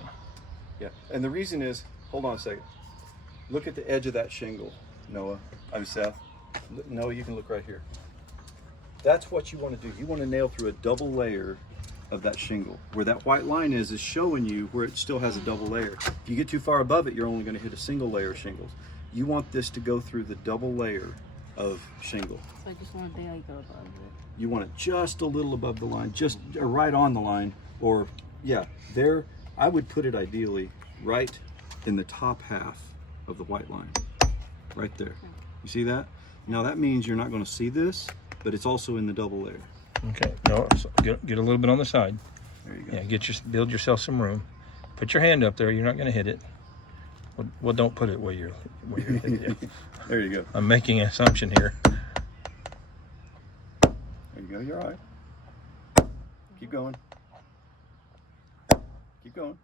Yeah. And the reason is, hold on a second. Look at the edge of that shingle, Noah. I'm Seth. Noah, you can look right here. That's what you want to do. You want to nail through a double layer of that shingle. Where that white line is showing you where it still has a double layer. If you get too far above it, you're only going to hit a single layer of shingles. You want this to go through the double layer of shingle. So I just want to be like above it. You want it just a little above the line, just right on the line, or yeah, there. I would put it ideally right in the top half of the white line, right there. You see that? Now that means you're not going to see this, but it's also in the double layer. Okay. No. So get a little bit on the side. There you go. Yeah. Build yourself some room. Put your hand up there. You're not going to hit it. Well, don't put it where you're hitting it. There you go. I'm making an assumption here. There you go. You're all right. Keep going. Keep going.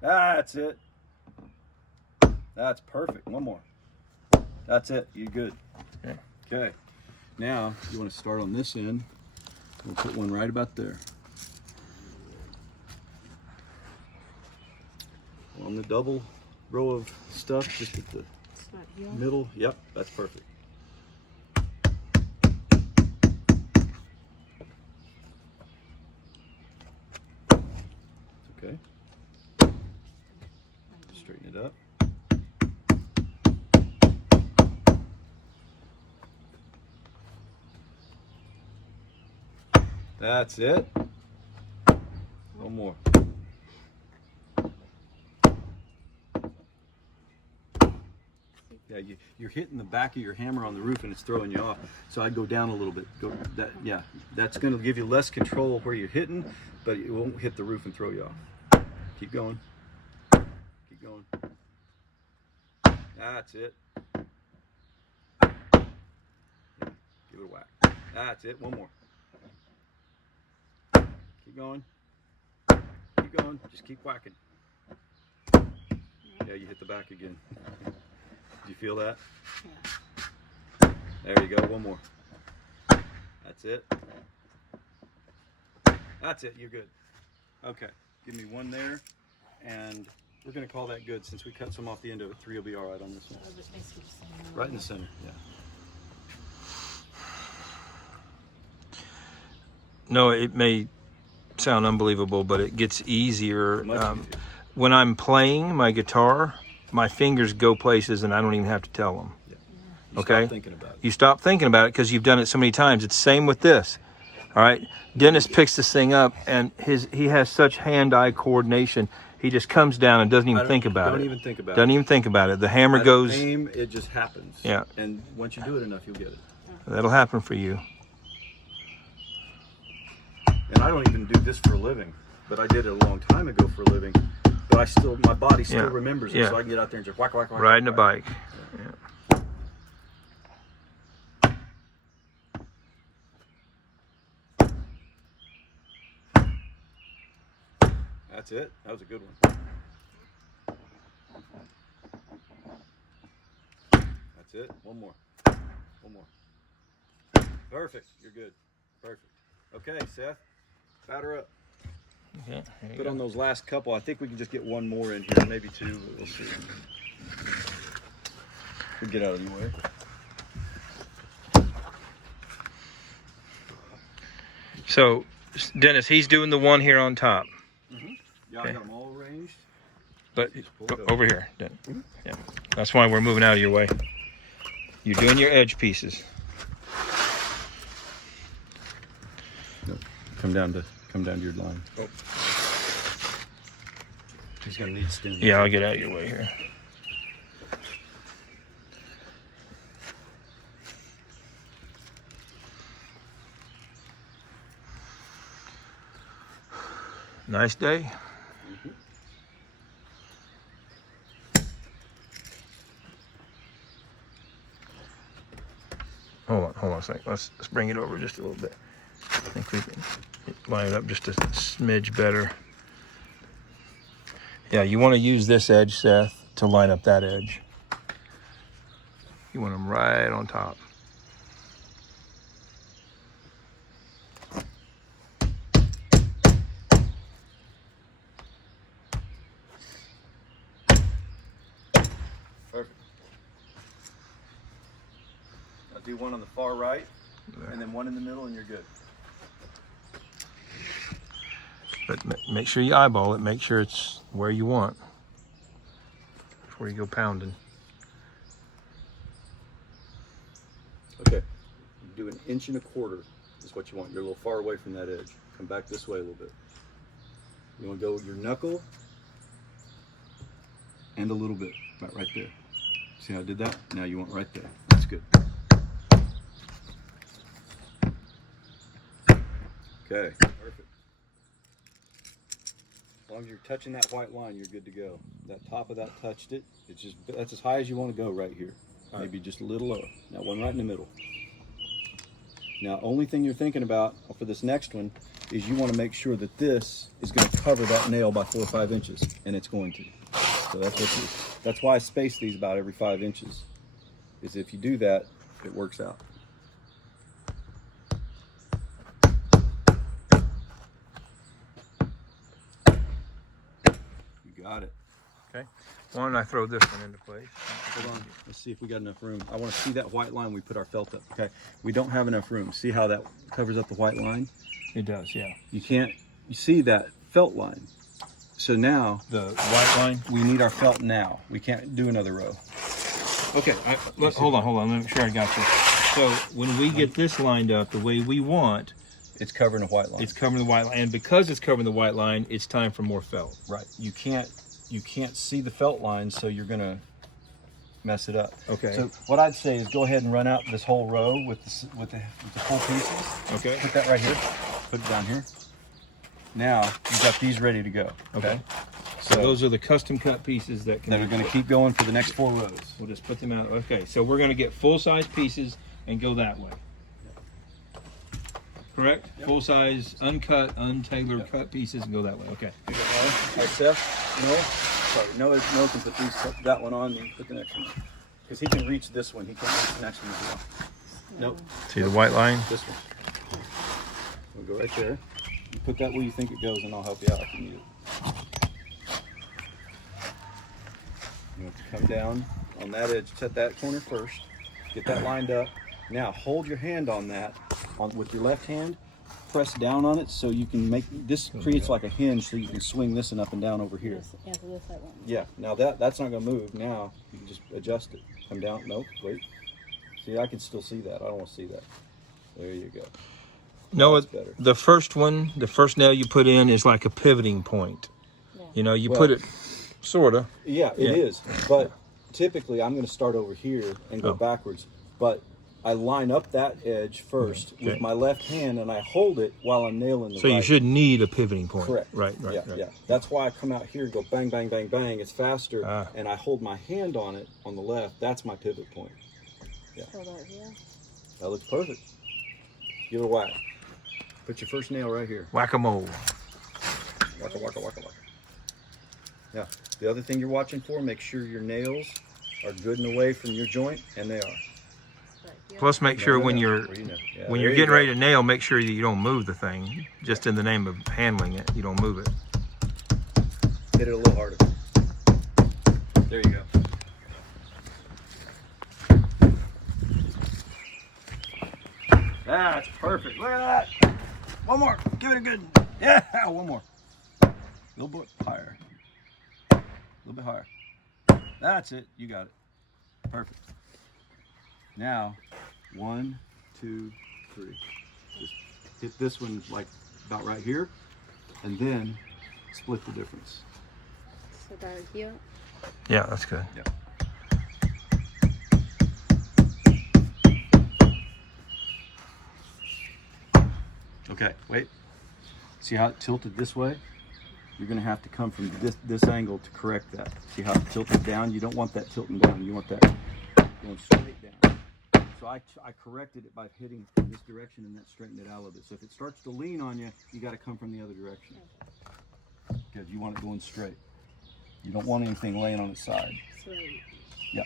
That's it. That's perfect. 1 more. That's it. You're good. Okay. Okay. Now you want to start on this end. We'll put one right about there. On the double row of stuff, just at the It's not here. middle. Yep, that's perfect. Okay. it up. That's it. One more. Yeah, you're hitting the back of your hammer on the roof and it's throwing you off. So I'd go down a little bit. Go that, yeah. That's going to give you less control where you're hitting, but it won't hit the roof and throw you off. Keep going. Keep going. That's it. Yeah, give it a whack. That's it. One more. Keep going. Keep going. Just keep whacking. Yeah, you hit the back again. Did you feel that? Yeah. There you go. One more. That's it. That's it. You're good. Okay. Give me one there. And we're going to call that good since we cut some off the end of it. 3 will be all right on this one. Right in the center. Yeah. No, it may sound unbelievable, but it gets easier. Much easier. When I'm playing my guitar, my fingers go places and I don't even have to tell them. Yeah. You Okay? Stop thinking about it. You stop thinking about it because you've done it so many times. It's the same with this. All right? Dennis picks this thing up and he has such hand-eye coordination. He just comes down and doesn't even think about it. Don't even think about Doesn't it. even think about it. The hammer I goes. aim, it just happens. Yeah. And once you do it enough, you'll get it. That'll happen for you. And I don't even do this for a living, but I did it a long time ago for a living. But my body still Yeah. remembers it, Yeah. so I can get out there and just whack, whack, whack. Riding a whack. bike. Yeah. That's it. That was a good one. That's it. One more. One more. Perfect. You're good. Perfect. Okay, Seth. Batter up. Okay, there you Put go. on those last couple. I think we can just get one more in here, maybe two. But we'll see. We'll get out of the way. So, Dennis, he's doing the one here on top. Yeah, I got them all arranged. But Just pull it up. over here. Yeah. That's why we're moving out of your way. You're doing your edge pieces. No, come down to your line. Oh. He's gonna need stem. Yeah, I'll get out of your way here. Nice day. Hold on a second. Let's bring it over just a little bit. I think we can line it up just a smidge better. Yeah, you want to use this edge, Seth, to line up that edge. You want them right on top. Perfect. I'll do one on the far right, and then one in the middle, and you're good. But make sure you eyeball it. Make sure it's where you want before you go pounding. Okay. Do 1.25 inches is what you want. You're a little far away from that edge. Come back this way a little bit. You want to go with your knuckle and a little bit, about right there. See how I did that? Now you want right there. That's good. Okay, perfect. As long as you're touching that white line, you're good to go. That top of that touched it. It's just, that's as high as you want to go right here. Maybe just a little lower. Now one right in the middle. Now only thing you're thinking about for this next one is you want to make sure that this is going to cover that nail by 4 or 5 inches, and it's going to. So that's why I space these about every 5 inches. Is if you do that, it works out. You got it. Okay. Why don't I throw this one into place? Hold on. Let's see if we got enough room. I want to see that white line we put our felt up. Okay. We don't have enough room. See how that covers up the white line? It does, yeah. You can't, you see that felt line. So now The white line. we need our felt now. We can't do another row. Okay, hold on. Let me make sure I got you. So when we get this lined up the way we want, It's covering a white line. it's covering the white line. And because it's covering the white line, it's time for more felt. right. You can't see the felt line, so you're gonna mess it up. Okay. So what I'd say is go ahead and run out this whole row with the full pieces. Okay. Put that right here. Put it down here. Now you've got these ready to go. Okay. So those are the custom cut pieces that are going to keep going for the next 4 rows. We'll just put them out. Okay, so we're going to get full-size pieces and go that way. Correct? Yep. Full-size, uncut, untailored cut pieces and go that way. Okay. All right, Seth. No can put that one on and put the next one on. Because he can reach this one. He can't reach the next one as well. Nope. See the white line? This one. We'll go right there. You put that where you think it goes, and I'll help you out if you need it. You want to come down on that edge, set that corner first, get that lined up. Now hold your hand on that, with your left hand, press down on it so you can make, this creates like a hinge so you can swing this one up and down over here. Yeah, so this side won't. Yeah, now that's not going to move. Now you can just adjust it. Come down, nope, wait. See, I can still see that. I don't want to see that. There you go. No, That's better. the first one, the first nail you put in is like a pivoting point. Yeah. You know, you Well, put it, sort of. Yeah, it is. But typically, I'm going to start over here and go Oh. backwards. But I line up that edge first Okay. with my left hand, and I hold it while I'm nailing the So right. you should need a pivoting point. Correct. Right. Yeah. That's why I come out here and go bang, bang, bang, bang. It's faster, Ah. and I hold my hand on it on the left. That's my pivot point. So that here. That looks perfect. Give it a whack. Put your first nail right here. Whack-a-mole. Waka, waka, waka, waka. Yeah. The other thing you're watching for, make sure your nails are good and away from your joint, and they are. Right here. Plus, make sure when you're Where you know. Yeah, when there you're you getting go. ready to nail, make sure that you don't move the thing. Just in the name of handling it, you don't move it. Hit it a little harder. There you go. That's perfect. Look at that. One more. Give it a good. Yeah, one more. A little bit higher. A little bit higher. That's it. You got it. Perfect. Now, 1, 2, 3. Just hit this one like about right here, and then split the difference. So that here. Yeah, that's good. Yeah. Okay, wait. See how it tilted this way? You're gonna have to come from this angle to correct that. See how it tilted down? You don't want that tilting down. You want that going straight down. So I corrected it by hitting this direction, and that straightened it out a little bit. So if it starts to lean on you, you got to come from the other direction. Because you want it going straight. You don't want anything laying on its side. Straight. Yeah.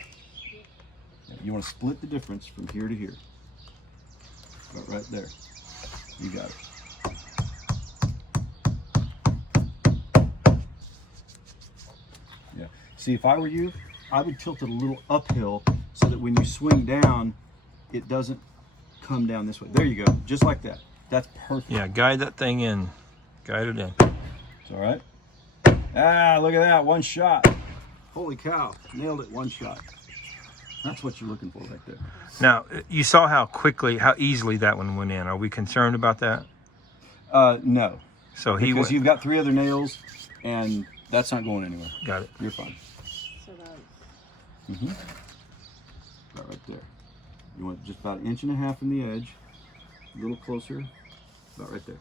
You want to split the difference from here to here. Right there. You got it. Yeah. See, if I were you, I would tilt it a little uphill so that when you swing down, it doesn't come down this way. There you go. Just like that. That's perfect. Yeah, guide that thing in. Guide it in. It's all right. Ah, look at that. One shot. Holy cow. Nailed it. One shot. That's what you're looking for right there. Now, you saw how quickly, how easily that one went in. Are we concerned about that? No. So he Because went. you've got 3 other nails, and that's not going anywhere. Got it. You're fine. So that. Mm-hmm. Right there. You want just about 1.5 inches from the edge. A little closer. About right there.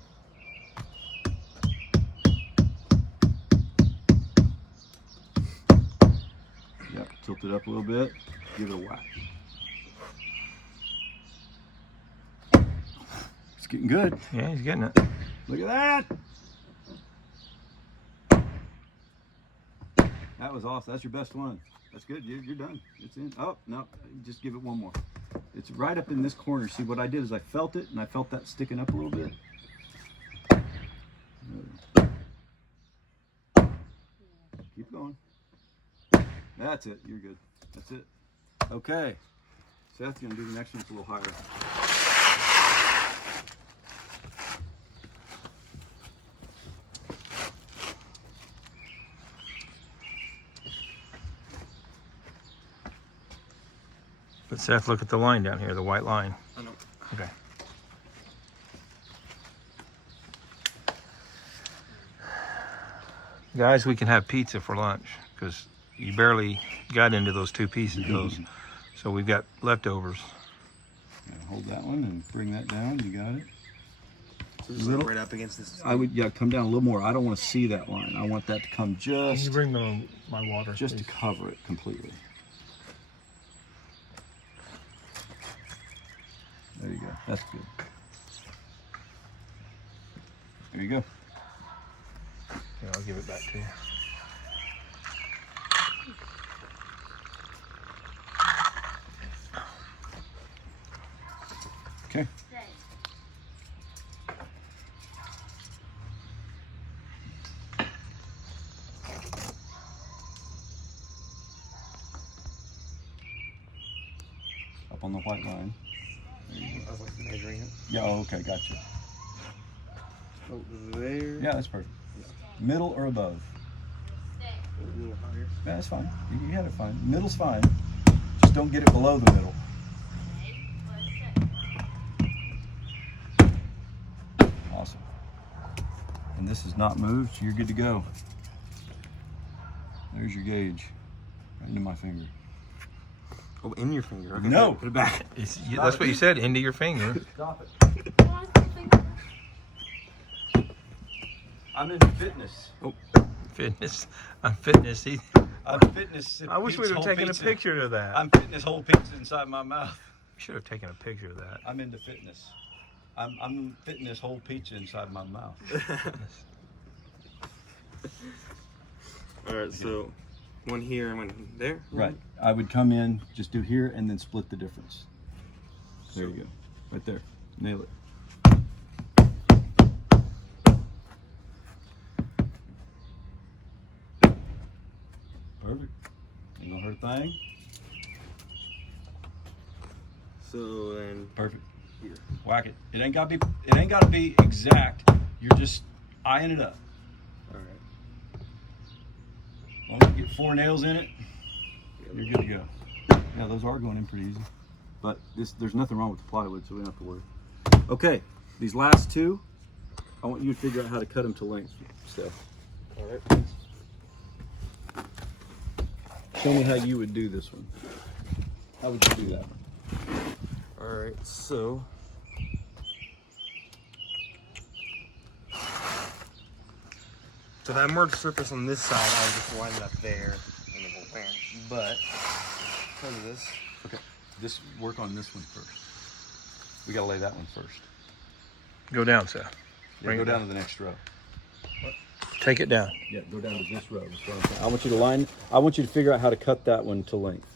Yep. Tilt it up a little bit. Give it a whack. It's getting good. Yeah, he's getting it. Look at that. That was awesome. That's your best one. That's good. You're done. It's in. Oh, no. Just give it one more. It's right up in this corner. See, what I did is I felt it, and I felt that sticking up a little bit. Keep going. That's it. You're good. That's it. Okay. Seth's going to do the next one. It's a little higher. But Seth, look at the line down here, the white line. I know. Okay. Guys, we can have pizza for lunch because you barely got into those 2 pieces. So we've got leftovers. Hold that one and bring that down. You got it. So just Little- right up against this. I would, yeah, come down a little more. I don't want to see that line. I want that to come Can you just, bring my water? just to please? cover it completely. There you go. That's good. There you go. Yeah, I'll give it back to you. Okay. Up on the white line. I was like measuring it. Yeah, oh, okay, gotcha. Oh, there. Yeah, that's perfect. Middle or above? A little higher. Yeah, that's fine. You had it fine. Middle's fine. Just don't get it below the middle. Awesome. And this is not moved, so you're good to go. There's your gauge. Right into my finger. Oh, in your finger. Okay, No. Put it back. That's what you said, into your finger. Stop it. Oh, I think- I'm into fitness. Fitness. I'm fitness. I'm fitness. I wish we'd have taken a picture of that. I'm fitness whole pizza inside my mouth. We should have taken a picture of that. I'm into fitness. I'm fitting this whole pizza inside my mouth. All right, so one here and one there. Right. I would come in, just do here, and then split the difference. There you go. Right there. Nail it. Perfect. Ain't gonna hurt a thing. So then Perfect. here. Whack it. It ain't gotta be exact. You're just eyeing it up. All right. As long as you get 4 nails in it, you're good to go. Yeah, those are going in pretty easy. But there's nothing wrong with the plywood, so we don't have to worry. Okay, these last 2, I want you to figure out how to cut them to length, Steph. All right. Show me how you would do this one. How would you do that one? All right. So. So that merged surface on this side, I'll just line it up there and then go bam. But because of this, Okay, work on this one first. We gotta lay that one first. Go down, Seth. Yeah, Bring go it down to the next row. Take it down. Yeah, go down to this row. That's what I'm saying. I want you to figure out how to cut that one to length.